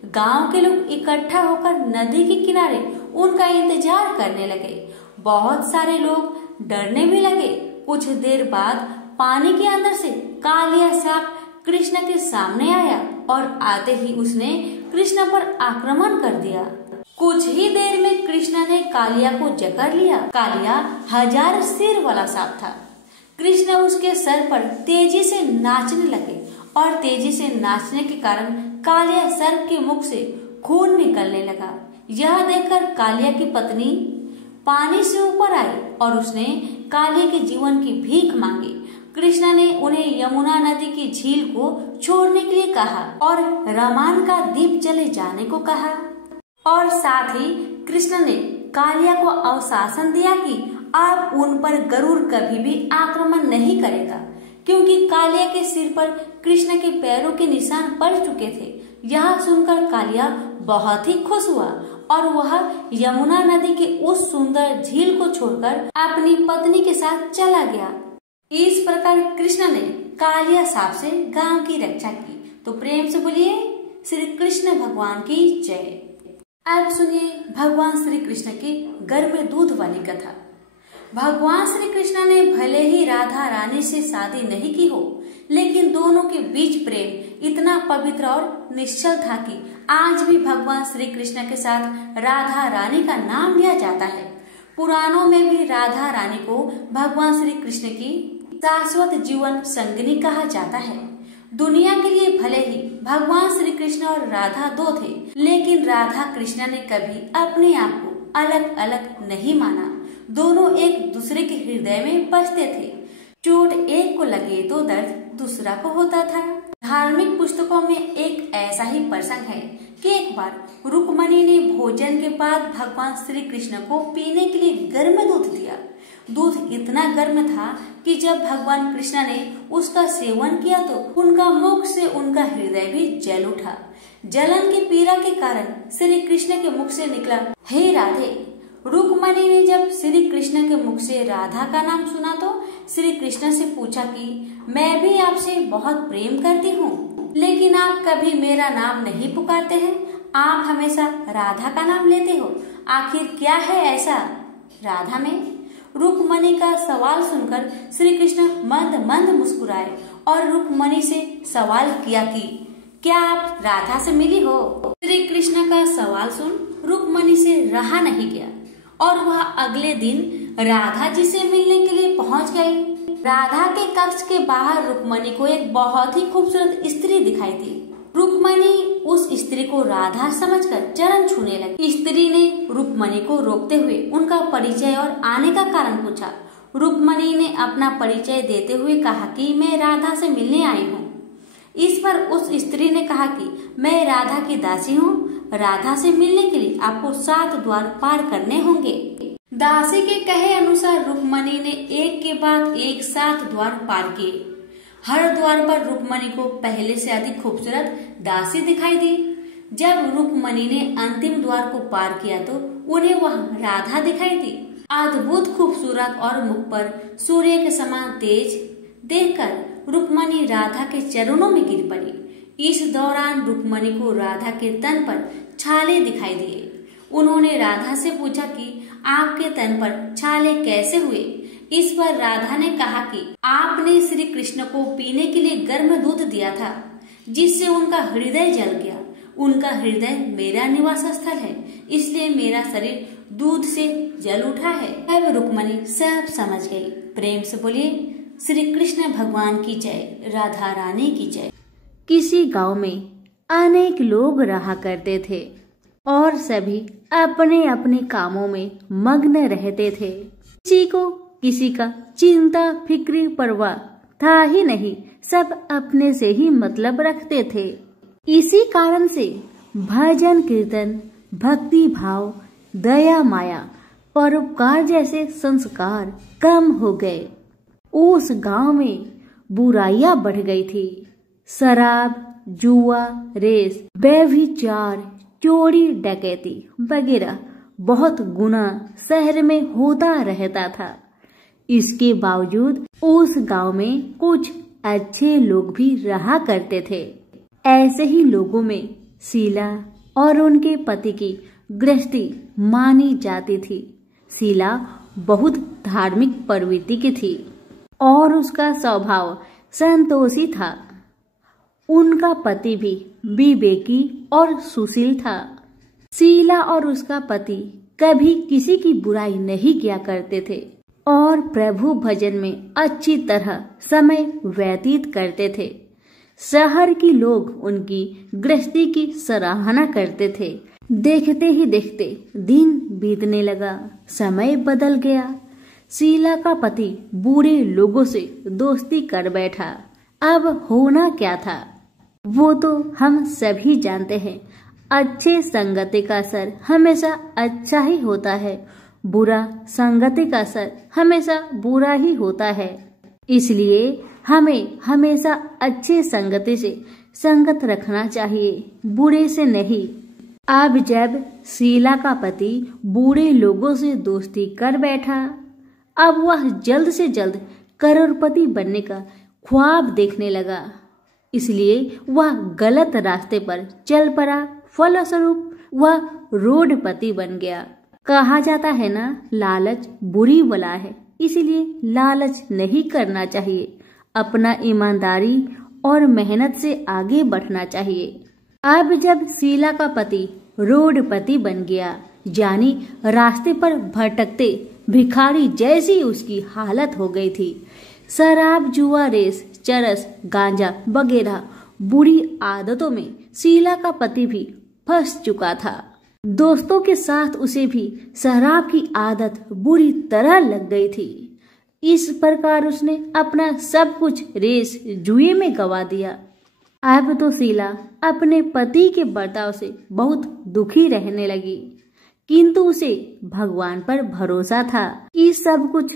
गांव के लोग इकट्ठा होकर नदी के किनारे उनका इंतजार करने लगे। बहुत सारे लोग डरने भी लगे। कुछ देर बाद पानी के अंदर से कालिया सांप कृष्ण के सामने आया और आते ही उसने कृष्ण पर आक्रमण कर दिया। कुछ ही देर में कृष्ण ने कालिया को जकड़ लिया। कालिया 1000 सिर वाला सांप था। कृष्ण उसके सर पर तेजी से नाचने लगे और तेजी से नाचने के कारण कालिया सर्प के मुख से खून निकलने लगा। यह देखकर कालिया की पत्नी पानी से ऊपर आई और उसने कालिया के जीवन की भीख मांगी। कृष्ण ने उन्हें यमुना नदी की झील को छोड़ने के लिए कहा और रमान का दीप जले जाने को कहा और साथ ही कृष्ण ने कालिया को आश्वासन दिया कि आप उन पर गरुड़ कभी भी आक्रमण नहीं करेगा, क्योंकि कालिया के सिर पर कृष्ण के पैरों के निशान पड़ चुके थे। यह सुनकर कालिया बहुत ही खुश हुआ और वह यमुना नदी के उस सुंदर झील को छोड़कर अपनी पत्नी के साथ चला गया। इस प्रकार कृष्ण ने कालिया सांप से गांव की रक्षा की। तो प्रेम से बोलिए श्री कृष्ण भगवान की जय। अब सुनिए भगवान श्री कृष्ण की घर में दूध वाली कथा। भगवान श्री कृष्ण ने भले ही राधा रानी से शादी नहीं की हो, लेकिन दोनों के बीच प्रेम इतना पवित्र और निश्चल था कि आज भी भगवान श्री कृष्ण के साथ राधा रानी का नाम लिया जाता है। पुराणों में भी राधा रानी को भगवान श्री कृष्ण की शाश्वत जीवन संगिनी कहा जाता है। दुनिया के लिए भले ही भगवान श्री कृष्ण और राधा दो थे, लेकिन राधा कृष्ण ने कभी अपने आप को अलग अलग नहीं माना। दोनों एक दूसरे के हृदय में बसते थे। चोट एक को लगे तो दर्द दूसरा को होता था। धार्मिक पुस्तकों में एक ऐसा ही प्रसंग है कि एक बार रुक्मणी ने भोजन के बाद भगवान श्री कृष्ण को पीने के लिए गर्म दूध दिया। दूध इतना गर्म था कि जब भगवान कृष्ण ने उसका सेवन किया तो उनका मुख से उनका हृदय भी जल उठा। जलन की पीड़ा के कारण श्री कृष्ण के मुख से निकला, हे राधे। रुक्मणी ने जब श्री कृष्ण के मुख से राधा का नाम सुना तो श्री कृष्ण से पूछा कि मैं भी आपसे बहुत प्रेम करती हूँ, लेकिन आप कभी मेरा नाम नहीं पुकारते हैं। आप हमेशा राधा का नाम लेते हो, आखिर क्या है ऐसा राधा में? रुक्मणी का सवाल सुनकर श्री कृष्ण मंद मंद मुस्कुराए और रुक्मणी से सवाल किया कि क्या आप राधा से मिली हो? श्री कृष्ण का सवाल सुन रुक्मणी से रहा नहीं गया और वह अगले दिन राधा जी से मिलने के लिए पहुंच गई। राधा के कक्ष के बाहर रुक्मणी को एक बहुत ही खूबसूरत स्त्री दिखाई दी। रुक्मणी उस स्त्री को राधा समझकर चरण छूने लगी। स्त्री ने रुक्मणी को रोकते हुए उनका परिचय और आने का कारण पूछा। रुक्मणी ने अपना परिचय देते हुए कहा कि मैं राधा से मिलने आई हूँ। इस पर उस स्त्री ने कहा कि मैं राधा की दासी हूँ। राधा से मिलने के लिए आपको 7 द्वार पार करने होंगे। दासी के कहे अनुसार रुक्मणी ने एक के बाद एक 7 द्वार पार किए। हर द्वार पर रुक्मणी को पहले से अधिक खूबसूरत दासी दिखाई दी। जब रुक्मणी ने अंतिम द्वार को पार किया तो उन्हें वह राधा दिखाई दी। अद्भुत खूबसूरत और मुख पर सूर्य के समान तेज देखकर रुक्मणी राधा के चरणों में गिर पड़ी। इस दौरान रुक्मणी को राधा के तन पर छाले दिखाई दिए। उन्होंने राधा से पूछा कि आपके तन पर छाले कैसे हुए। इस पर राधा ने कहा कि आपने श्री कृष्ण को पीने के लिए गर्म दूध दिया था, जिससे उनका हृदय जल गया। उनका हृदय मेरा निवास स्थल है, इसलिए मेरा शरीर दूध से जल उठा है। अब रुक्मणी सब समझ गई। प्रेम से बोलिए श्री कृष्ण भगवान की जय, राधा रानी की जय। किसी गांव में अनेक लोग रहा करते थे और सभी अपने अपने कामों में मग्न रहते थे। किसी को किसी का चिंता फिक्र परवाह था ही नहीं, सब अपने से ही मतलब रखते थे। इसी कारण से भजन कीर्तन, भक्ति भाव, दया माया, परोपकार जैसे संस्कार कम हो गए। उस गांव में बुराइयां बढ़ गई थी। शराब, जुआ, रेस, व्यभिचार, चोरी, डकैती वगैरह बहुत गुना शहर में होता रहता था। इसके बावजूद उस गांव में कुछ अच्छे लोग भी रहा करते थे। ऐसे ही लोगों में शीला और उनके पति की गृहस्थी मानी जाती थी। शीला बहुत धार्मिक प्रवृत्ति की थी और उसका स्वभाव संतोषी था। उनका पति भी विवेकी और सुशील था। शीला और उसका पति कभी किसी की बुराई नहीं किया करते थे और प्रभु भजन में अच्छी तरह समय व्यतीत करते थे। शहर के लोग उनकी गृहस्थी की सराहना करते थे। देखते ही देखते दिन बीतने लगा, समय बदल गया। शीला का पति बुरे लोगों से दोस्ती कर बैठा। अब होना क्या था वो तो हम सभी जानते हैं। अच्छे संगति का असर हमेशा अच्छा ही होता है, बुरा संगति का असर हमेशा बुरा ही होता है। इसलिए हमें हमेशा अच्छे संगति से संगत रखना चाहिए, बुरे से नहीं। अब जब शीला का पति बुरे लोगों से दोस्ती कर बैठा, अब वह जल्द से जल्द करोड़पति बनने का ख्वाब देखने लगा। इसलिए वह गलत रास्ते पर चल पड़ा। फलस्वरूप वह रोडपति बन गया। कहा जाता है ना, लालच बुरी बला है, इसलिए लालच नहीं करना चाहिए। अपना ईमानदारी और मेहनत से आगे बढ़ना चाहिए। अब जब शीला का पति रोडपति बन गया, जानी रास्ते पर भटकते भिखारी जैसी उसकी हालत हो गई थी। शराब, जुआ, रेस, चरस, गांजा वगैरह बुरी आदतों में शीला का पति भी फंस चुका था। दोस्तों के साथ उसे भी शराब की आदत बुरी तरह लग गई थी। इस प्रकार उसने अपना सब कुछ रेस जुए में गवा दिया। अब तो शीला अपने पति के बर्ताव से बहुत दुखी रहने लगी, किंतु उसे भगवान पर भरोसा था कि सब कुछ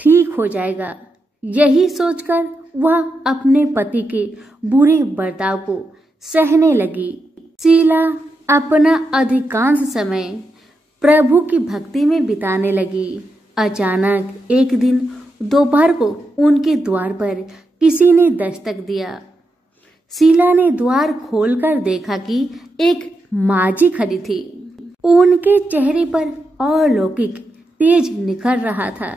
ठीक हो जाएगा। यही सोचकर वह अपने पति के बुरे बर्ताव को सहने लगी। शीला अपना अधिकांश समय प्रभु की भक्ति में बिताने लगी। अचानक एक दिन दोपहर को उनके द्वार पर किसी ने दस्तक दिया। शीला ने द्वार खोलकर देखा कि एक माझी खड़ी थी। उनके चेहरे पर अलौकिक तेज निखर रहा था।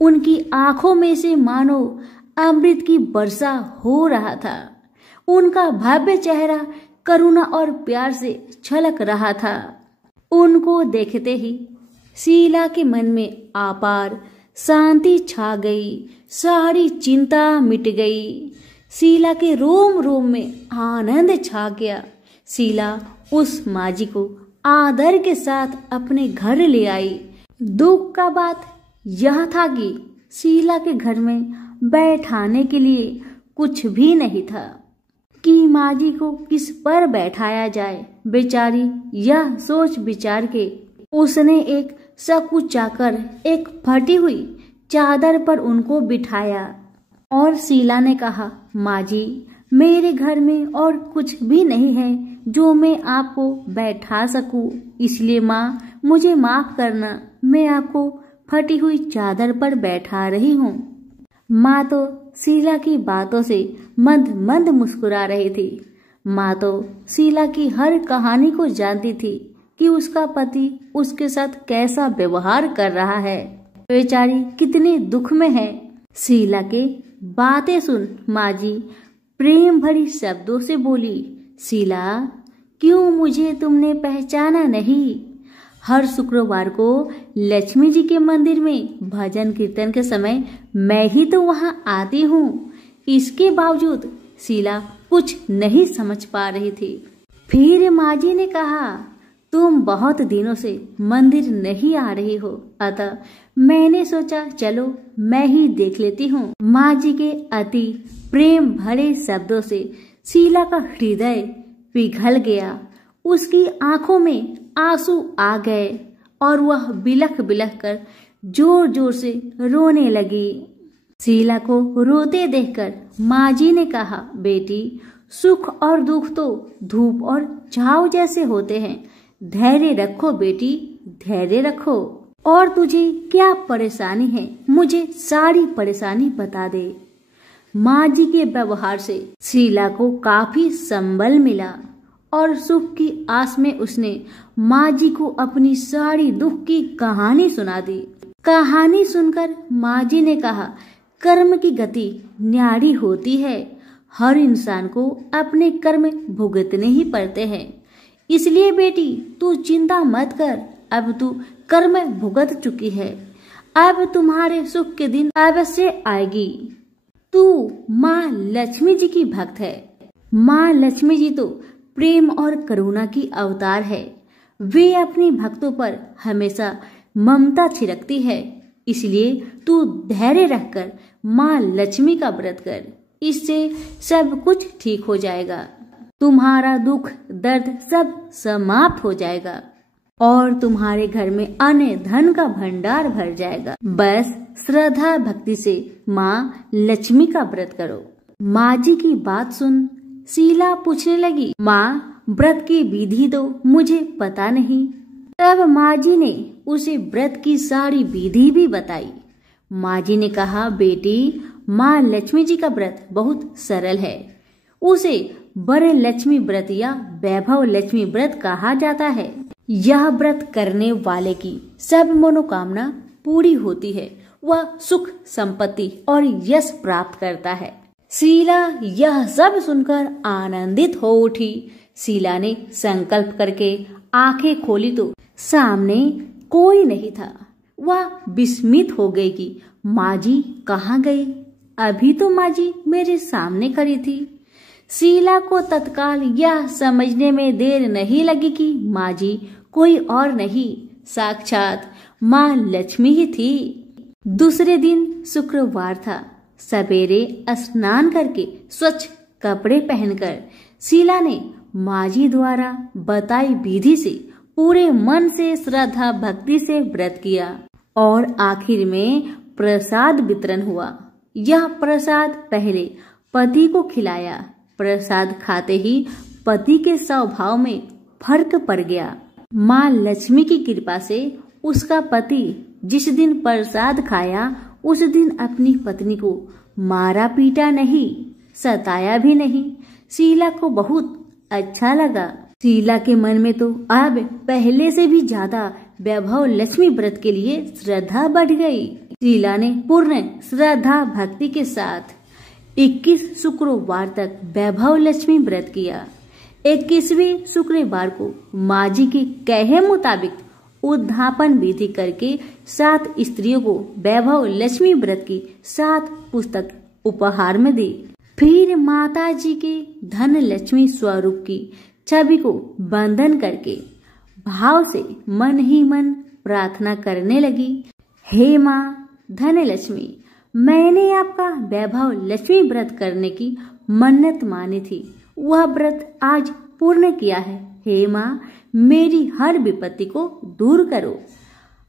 उनकी आंखों में से मानो अमृत की वर्षा हो रहा था। उनका भव्य चेहरा करुणा और प्यार से छलक रहा था। उनको देखते ही शीला के मन में अपार शांति छा गई। सारी चिंता मिट गई। शीला के रोम रोम में आनंद छा गया। शीला उस माँ जी को आदर के साथ अपने घर ले आई। दुख का बात यह था कि शीला के घर में बैठाने के लिए कुछ भी नहीं था कि माँ जी को किस पर बैठाया जाए। बेचारी यह सोच विचार के उसने एक सकुचाकर एक फटी हुई चादर पर उनको बिठाया और शीला ने कहा, माँ जी, मेरे घर में और कुछ भी नहीं है जो मैं आपको बैठा सकूं, इसलिए माँ मुझे माफ करना, मैं आपको फटी हुई चादर पर बैठा रही हूँ। माँ तो शीला की बातों से मंद मंद मुस्कुरा रही थी। माँ तो शीला की हर कहानी को जानती थी कि उसका पति उसके साथ कैसा व्यवहार कर रहा है, बेचारी कितने दुख में है। शीला के बातें सुन माँ जी प्रेम भरी शब्दों से बोली, शीला, क्यों मुझे तुमने पहचाना नहीं? हर शुक्रवार को लक्ष्मी जी के मंदिर में भजन कीर्तन के समय मैं ही तो वहां आती हूँ। इसके बावजूद शीला कुछ नहीं समझ पा रही थी। फिर माँ जी ने कहा, तुम बहुत दिनों से मंदिर नहीं आ रही हो, अतः मैंने सोचा चलो मैं ही देख लेती हूँ। माँ जी के अति प्रेम भरे शब्दों से शीला का हृदय पिघल गया। उसकी आंखों में आंसू आ गए और वह बिलख बिलख कर जोर जोर से रोने लगी। शीला को रोते देखकर माँ जी ने कहा, बेटी, सुख और दुख तो धूप और छाव जैसे होते हैं, धैर्य रखो बेटी, धैर्य रखो। और तुझे क्या परेशानी है, मुझे सारी परेशानी बता दे। माँ जी के व्यवहार से शीला को काफी संबल मिला और सुख की आस में उसने माँ जी को अपनी सारी दुख की कहानी सुना दी। कहानी सुनकर माँ जी ने कहा, कर्म की गति न्यारी होती है, हर इंसान को अपने कर्म भुगतने ही पड़ते हैं, इसलिए बेटी तू चिंता मत कर, अब तू कर्म भुगत चुकी है, अब तुम्हारे सुख के दिन अवश्य आएगी। तू माँ लक्ष्मी जी की भक्त है। माँ लक्ष्मी जी तो प्रेम और करुणा की अवतार है, वे अपनी भक्तों पर हमेशा ममता छिड़कती है, इसलिए तू धैर्य रखकर माँ लक्ष्मी का व्रत कर, इससे सब कुछ ठीक हो जाएगा, तुम्हारा दुख दर्द सब समाप्त हो जाएगा और तुम्हारे घर में अन्न धन का भंडार भर जाएगा। बस श्रद्धा भक्ति से माँ लक्ष्मी का व्रत करो। माँ जी की बात सुन शीला पूछने लगी, माँ, व्रत की विधि तो मुझे पता नहीं। तब माँ जी ने उसे व्रत की सारी विधि भी बताई। माँ जी ने कहा, बेटी, माँ लक्ष्मी जी का व्रत बहुत सरल है, उसे वर लक्ष्मी व्रत या वैभव लक्ष्मी व्रत कहा जाता है। यह व्रत करने वाले की सब मनोकामना पूरी होती है, वह सुख संपत्ति और यश प्राप्त करता है। शीला यह सब सुनकर आनंदित हो उठी। शीला ने संकल्प करके आंखें खोली तो सामने कोई नहीं था। वह विस्मित हो गई कि माँ जी कहाँ गई, अभी तो माँ जी मेरे सामने खड़ी थी। शीला को तत्काल यह समझने में देर नहीं लगी कि माँ जी कोई और नहीं, साक्षात माँ लक्ष्मी ही थी। दूसरे दिन शुक्रवार था। सवेरे स्नान करके स्वच्छ कपड़े पहनकर शीला ने माँ जी द्वारा बताई विधि से पूरे मन से श्रद्धा भक्ति से व्रत किया और आखिर में प्रसाद वितरण हुआ। यह प्रसाद पहले पति को खिलाया। प्रसाद खाते ही पति के स्वभाव में फर्क पड़ गया। माँ लक्ष्मी की कृपा से उसका पति जिस दिन प्रसाद खाया उस दिन अपनी पत्नी को मारा पीटा नहीं, सताया भी नहीं। शीला को बहुत अच्छा लगा। शीला के मन में तो अब पहले से भी ज्यादा वैभव लक्ष्मी व्रत के लिए श्रद्धा बढ़ गई। शीला ने पूर्ण श्रद्धा भक्ति के साथ 21 शुक्रवार तक वैभव लक्ष्मी व्रत किया। 21वें शुक्रवार को माँ जी के कहे मुताबिक उद्धापन विधि करके 7 स्त्रियों को वैभव लक्ष्मी व्रत की 7 पुस्तक उपहार में दी। फिर माता जी के धन लक्ष्मी स्वरूप की छवि को बंधन करके भाव से मन ही मन प्रार्थना करने लगी, हे माँ धन लक्ष्मी, मैंने आपका वैभव लक्ष्मी व्रत करने की मन्नत मानी थी, वह व्रत आज पूर्ण किया है। हे माँ, मेरी हर विपत्ति को दूर करो,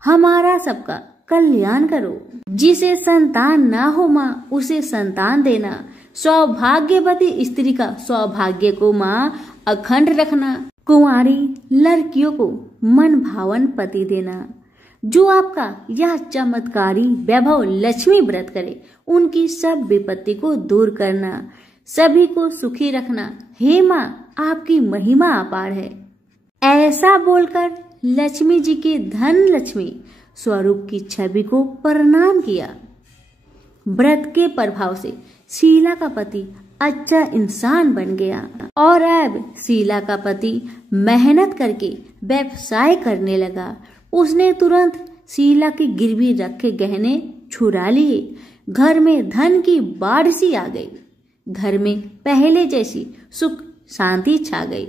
हमारा सबका कल्याण करो। जिसे संतान ना हो माँ, उसे संतान देना। सौभाग्यवती स्त्री का सौभाग्य को माँ अखंड रखना। कुंवारी लड़कियों को मन भावन पति देना। जो आपका यह चमत्कारी वैभव लक्ष्मी व्रत करे, उनकी सब विपत्ति को दूर करना, सभी को सुखी रखना। हे माँ, आपकी महिमा अपार है। ऐसा बोलकर लक्ष्मी जी के धन लक्ष्मी स्वरूप की छवि को प्रणाम किया। व्रत के प्रभाव से शीला का पति अच्छा इंसान बन गया और अब शीला का पति मेहनत करके व्यवसाय करने लगा। उसने तुरंत शीला की गिरवी रखे गहने छुड़ा लिए। घर में धन की बाढ़ सी आ गई। घर में पहले जैसी सुख शांति छा गई।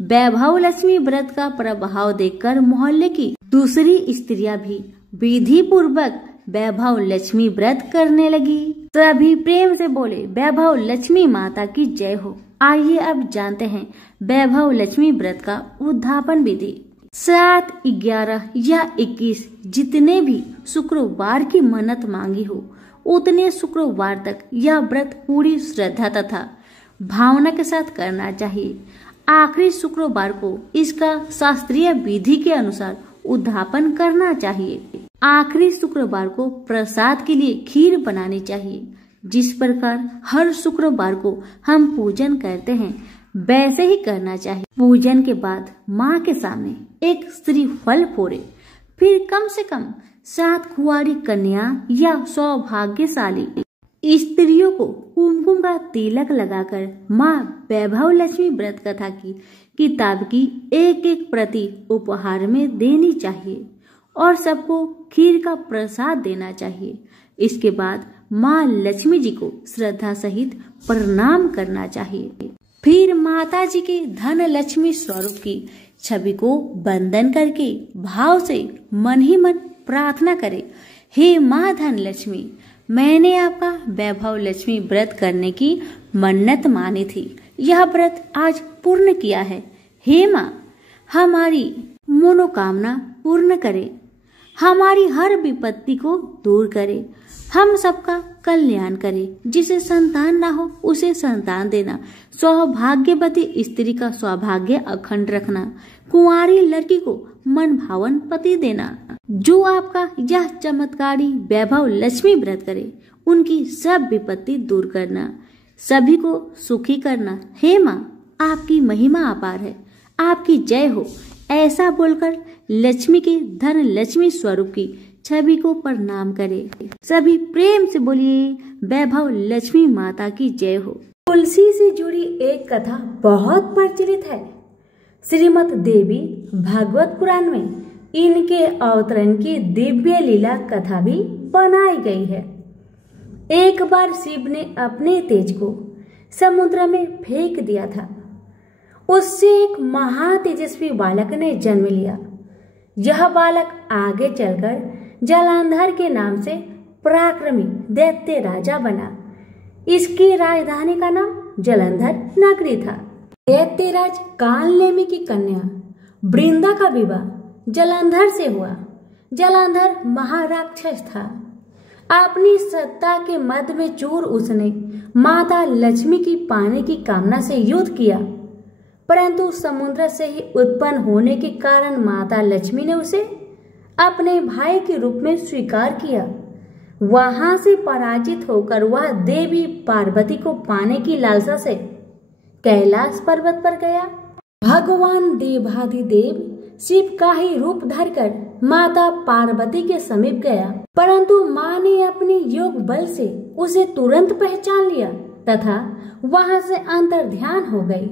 वैभव लक्ष्मी व्रत का प्रभाव देखकर मोहल्ले की दूसरी स्त्रियां भी विधि पूर्वक वैभव लक्ष्मी व्रत करने लगी। सभी प्रेम से बोले, वैभव लक्ष्मी माता की जय हो। आइए अब जानते हैं वैभव लक्ष्मी व्रत का उद्धापन विधि। 7, 11 या 21 जितने भी शुक्रवार की मन्नत मांगी हो, उतने शुक्रवार तक यह व्रत पूरी श्रद्धा तथा भावना के साथ करना चाहिए। आखिरी शुक्रवार को इसका शास्त्रीय विधि के अनुसार उद्धापन करना चाहिए। आखिरी शुक्रवार को प्रसाद के लिए खीर बनानी चाहिए। जिस प्रकार हर शुक्रवार को हम पूजन करते हैं, वैसे ही करना चाहिए। पूजन के बाद माँ के सामने एक श्रीफल फोड़े। फिर कम से कम 7 कुंवारी कन्या या सौभाग्यशाली स्त्रियों को कुमकुम का तिलक लगाकर माँ वैभव लक्ष्मी व्रत कथा की किताब की एक प्रति उपहार में देनी चाहिए और सबको खीर का प्रसाद देना चाहिए। इसके बाद माँ लक्ष्मी जी को श्रद्धा सहित प्रणाम करना चाहिए। फिर माता जी के धन लक्ष्मी स्वरूप की छवि को बंधन करके भाव से मन ही मन प्रार्थना करे, हे माँ धन लक्ष्मी, मैंने आपका वैभव लक्ष्मी व्रत करने की मन्नत मानी थी, यह व्रत आज पूर्ण किया है। हे माँ, हमारी मनोकामना पूर्ण करे, हमारी हर विपत्ति को दूर करे, हम सबका कल्याण करे। जिसे संतान ना हो, उसे संतान देना। सौभाग्यवती स्त्री का सौभाग्य अखंड रखना। कुंवारी लड़की को मन भावन पति देना। जो आपका यह चमत्कारी वैभव लक्ष्मी व्रत करे, उनकी सब विपत्ति दूर करना, सभी को सुखी करना। हे माँ, आपकी महिमा अपार है, आपकी जय हो। ऐसा बोलकर लक्ष्मी के धन लक्ष्मी स्वरूप की छवि को प्रणाम करे। सभी प्रेम से बोलिए, वैभव लक्ष्मी माता की जय हो। तुलसी से जुड़ी एक कथा बहुत प्रचलित है। श्रीमद् देवी भागवत पुराण में इनके अवतरण की दिव्य लीला कथा भी बनाई गई है। एक बार शिव ने अपने तेज को समुद्र में फेंक दिया था। उससे एक महातेजस्वी बालक ने जन्म लिया। यह बालक आगे चलकर जलंधर के नाम से पराक्रमी दैत्य राजा बना। इसकी राजधानी का नाम जलंधर नगरी था। दैत्यराज कालनेमी की कन्या वृंदा का विवाह जलंधर से हुआ। जलंधर महाराक्षस था। अपनी सत्ता के मद में चूर उसने माता लक्ष्मी की पाने की कामना से युद्ध किया, परंतु समुद्र से ही उत्पन्न होने के कारण माता लक्ष्मी ने उसे अपने भाई के रूप में स्वीकार किया। वहां से पराजित होकर वह देवी पार्वती को पाने की लालसा से कैलाश पर्वत पर गया। भगवान देवाधिदेव शिव का ही रूप धरकर माता पार्वती के समीप गया, परंतु माँ ने अपने योग बल से उसे तुरंत पहचान लिया तथा वहां से अंतर्ध्यान हो गई।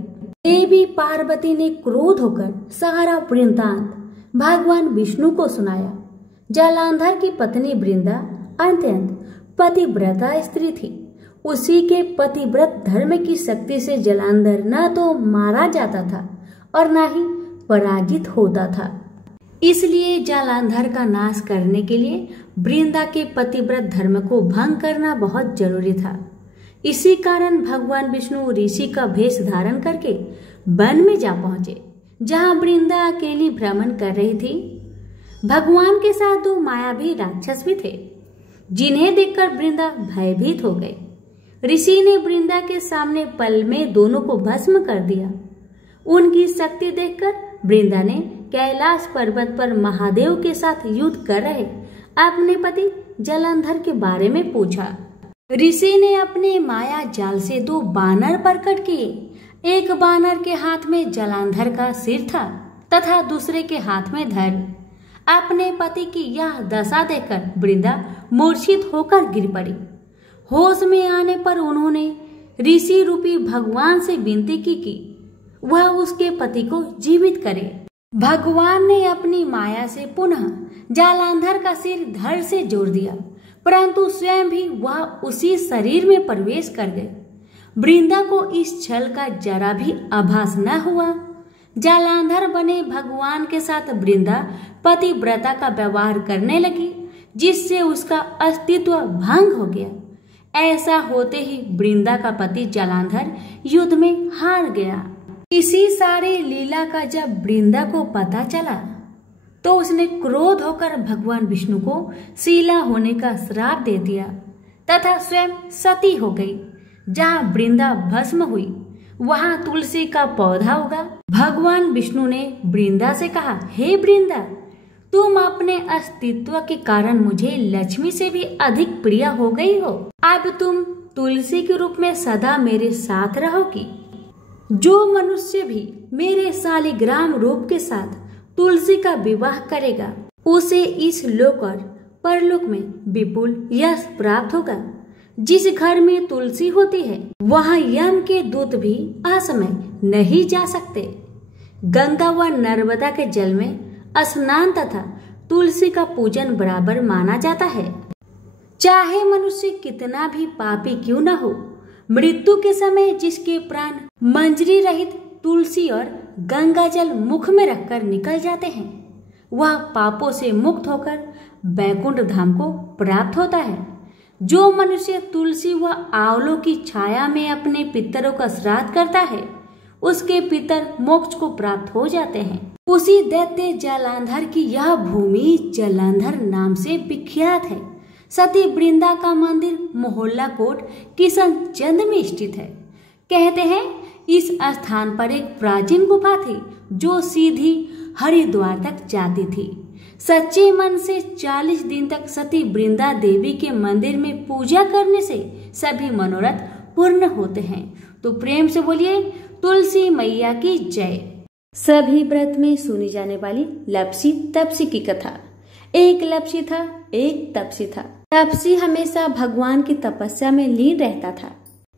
देवी पार्वती ने क्रोध होकर सारा वृत्तांत भगवान विष्णु को सुनाया। जालंधर की पत्नी वृंदा अत्यंत पतिव्रता स्त्री थी। उसी के पतिव्रत धर्म की शक्ति से जालंधर न तो मारा जाता था और न ही पराजित होता था। इसलिए जालंधर का नाश करने के लिए वृंदा के पतिव्रत धर्म को भंग करना बहुत जरूरी था। इसी कारण भगवान विष्णु ऋषि का भेष धारण करके वन में जा पहुंचे, जहां वृंदा अकेली भ्रमण कर रही थी। भगवान के साथ 2 मायावी राक्षस भी थे, जिन्हें देखकर वृंदा भयभीत हो गई। ऋषि ने वृंदा के सामने पल में दोनों को भस्म कर दिया। उनकी शक्ति देखकर वृंदा ने कैलाश पर्वत पर महादेव के साथ युद्ध कर रहे अपने पति जालंधर के बारे में पूछा। ऋषि ने अपने माया जाल से 2 बानर प्रकट किए। एक बानर के हाथ में जालंधर का सिर था तथा दूसरे के हाथ में धड़। अपने पति की यह दशा देखकर वृंदा मूर्छित होकर गिर पड़ी। होश में आने पर उन्होंने ऋषि रूपी भगवान से विनती की कि वह उसके पति को जीवित करे। भगवान ने अपनी माया से पुनः जालंधर का सिर धड़ से जोड़ दिया, परंतु स्वयं भी वह उसी शरीर में प्रवेश कर गए। वृंदा को इस छल का जरा भी आभास न हुआ। जालंधर बने भगवान के साथ वृंदा पतिव्रता का व्यवहार करने लगी, जिससे उसका अस्तित्व भंग हो गया। ऐसा होते ही वृंदा का पति जालंधर युद्ध में हार गया। इसी सारी लीला का जब वृंदा को पता चला तो उसने क्रोध होकर भगवान विष्णु को शीला होने का श्राप दे दिया तथा स्वयं सती हो गई। जहाँ वृंदा भस्म हुई वहां तुलसी का पौधा उगा। भगवान विष्णु ने वृंदा से कहा, हे वृंदा, तुम अपने अस्तित्व के कारण मुझे लक्ष्मी से भी अधिक प्रिय हो गई हो। अब तुम तुलसी के रूप में सदा मेरे साथ रहोगी। जो मनुष्य भी मेरे शालिग्राम रूप के साथ तुलसी का विवाह करेगा उसे इस लोक और परलोक में विपुल यश प्राप्त होगा। जिस घर में तुलसी होती है वहां यम के दूत भी असमय नहीं जा सकते। गंगा व नर्मदा के जल में स्नान तथा तुलसी का पूजन बराबर माना जाता है। चाहे मनुष्य कितना भी पापी क्यों न हो, मृत्यु के समय जिसके प्राण मंजरी रहित तुलसी और गंगा जल मुख में रखकर निकल जाते हैं, वह पापों से मुक्त होकर बैकुंठ धाम को प्राप्त होता है। जो मनुष्य तुलसी व आंवलों की छाया में अपने पितरों का श्राद्ध करता है, उसके पितर मोक्ष को प्राप्त हो जाते हैं। उसी दैत्य जालंधर की यह भूमि जालंधर नाम से विख्यात है। सती वृंदा का मंदिर मोहल्ला कोट किशनचंद में स्थित है। कहते हैं इस स्थान पर एक प्राचीन गुफा थी जो सीधी हरिद्वार तक जाती थी। सच्चे मन से 40 दिन तक सती वृंदा देवी के मंदिर में पूजा करने से सभी मनोरथ पूर्ण होते हैं। तो प्रेम से बोलिए तुलसी मैया की जय। सभी व्रत में सुनी जाने वाली लपसी तपसी की कथा। एक लपसी था, एक तपसी था। तपसी हमेशा भगवान की तपस्या में लीन रहता था।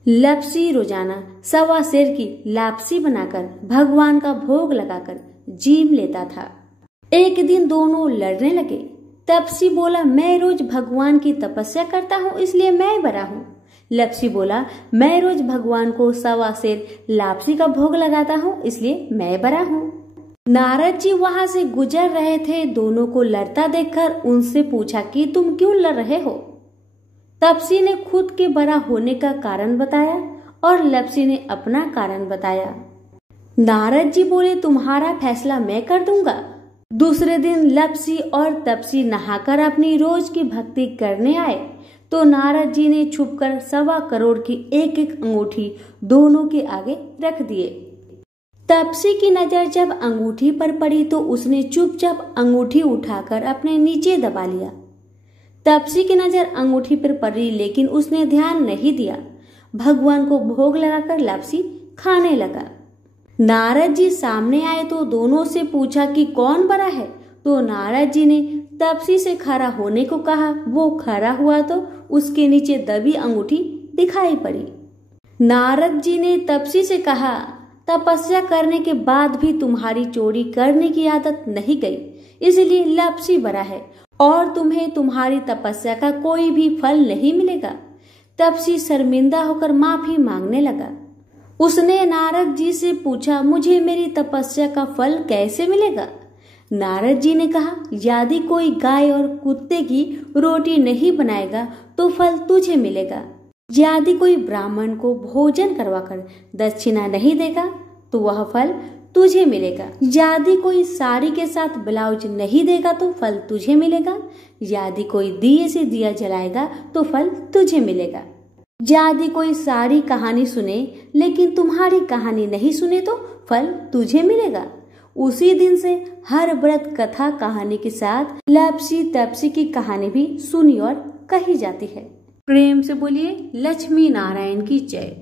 लपसी रोजाना 1.25 सेर की लापसी बनाकर भगवान का भोग लगाकर जीव लेता था। एक दिन दोनों लड़ने लगे। तपसी बोला, मैं रोज भगवान की तपस्या करता हूँ इसलिए मैं बड़ा हूँ। लपसी बोला, मैं रोज भगवान को 1.25 सेर लापसी का भोग लगाता हूँ इसलिए मैं बड़ा हूँ। नारद जी वहां से गुजर रहे थे। दोनों को लड़ता देखकर उनसे पूछा कि तुम क्यों लड़ रहे हो। तपसी ने खुद के बड़ा होने का कारण बताया और लपसी ने अपना कारण बताया। नारद जी बोले, तुम्हारा फैसला मैं कर दूंगा। दूसरे दिन लपसी और तपसी नहाकर अपनी रोज की भक्ति करने आए तो नारद जी ने छुपकर 1.25 करोड़ की एक अंगूठी दोनों के आगे रख दिए। तपसी की नजर जब अंगूठी पर पड़ी तो उसने चुपचाप अंगूठी उठाकर अपने नीचे दबा लिया। तपसी की नजर अंगूठी पर पड़ी लेकिन उसने ध्यान नहीं दिया। भगवान को भोग लगाकर लापसी खाने लगा। नारद जी सामने आए तो दोनों से पूछा कि कौन बड़ा है। तो नारद जी ने तपसी से खड़ा होने को कहा। वो खड़ा हुआ तो उसके नीचे दबी अंगूठी दिखाई पड़ी। नारद जी ने तपसी से कहा, तपस्या करने के बाद भी तुम्हारी चोरी करने की आदत नहीं गई। इसलिए लापसी बड़ा है और तुम्हें तुम्हारी तपस्या का कोई भी फल नहीं मिलेगा। तपसी शर्मिंदा होकर माफी मांगने लगा। उसने नारद जी से पूछा, मुझे मेरी तपस्या का फल कैसे मिलेगा? नारद जी ने कहा, यदि कोई गाय और कुत्ते की रोटी नहीं बनाएगा तो फल तुझे मिलेगा। यदि कोई ब्राह्मण को भोजन करवाकर दक्षिणा नहीं देगा तो वह फल तुझे मिलेगा। यदि कोई साड़ी के साथ ब्लाउज नहीं देगा तो फल तुझे मिलेगा। यदि कोई दिए से दिया जलाएगा तो फल तुझे मिलेगा। यदि कोई सारी कहानी सुने लेकिन तुम्हारी कहानी नहीं सुने तो फल तुझे मिलेगा। उसी दिन से हर व्रत कथा कहानी के साथ लापसी तपसी की कहानी भी सुनी और कही जाती है। प्रेम से बोलिए लक्ष्मी नारायण की जय।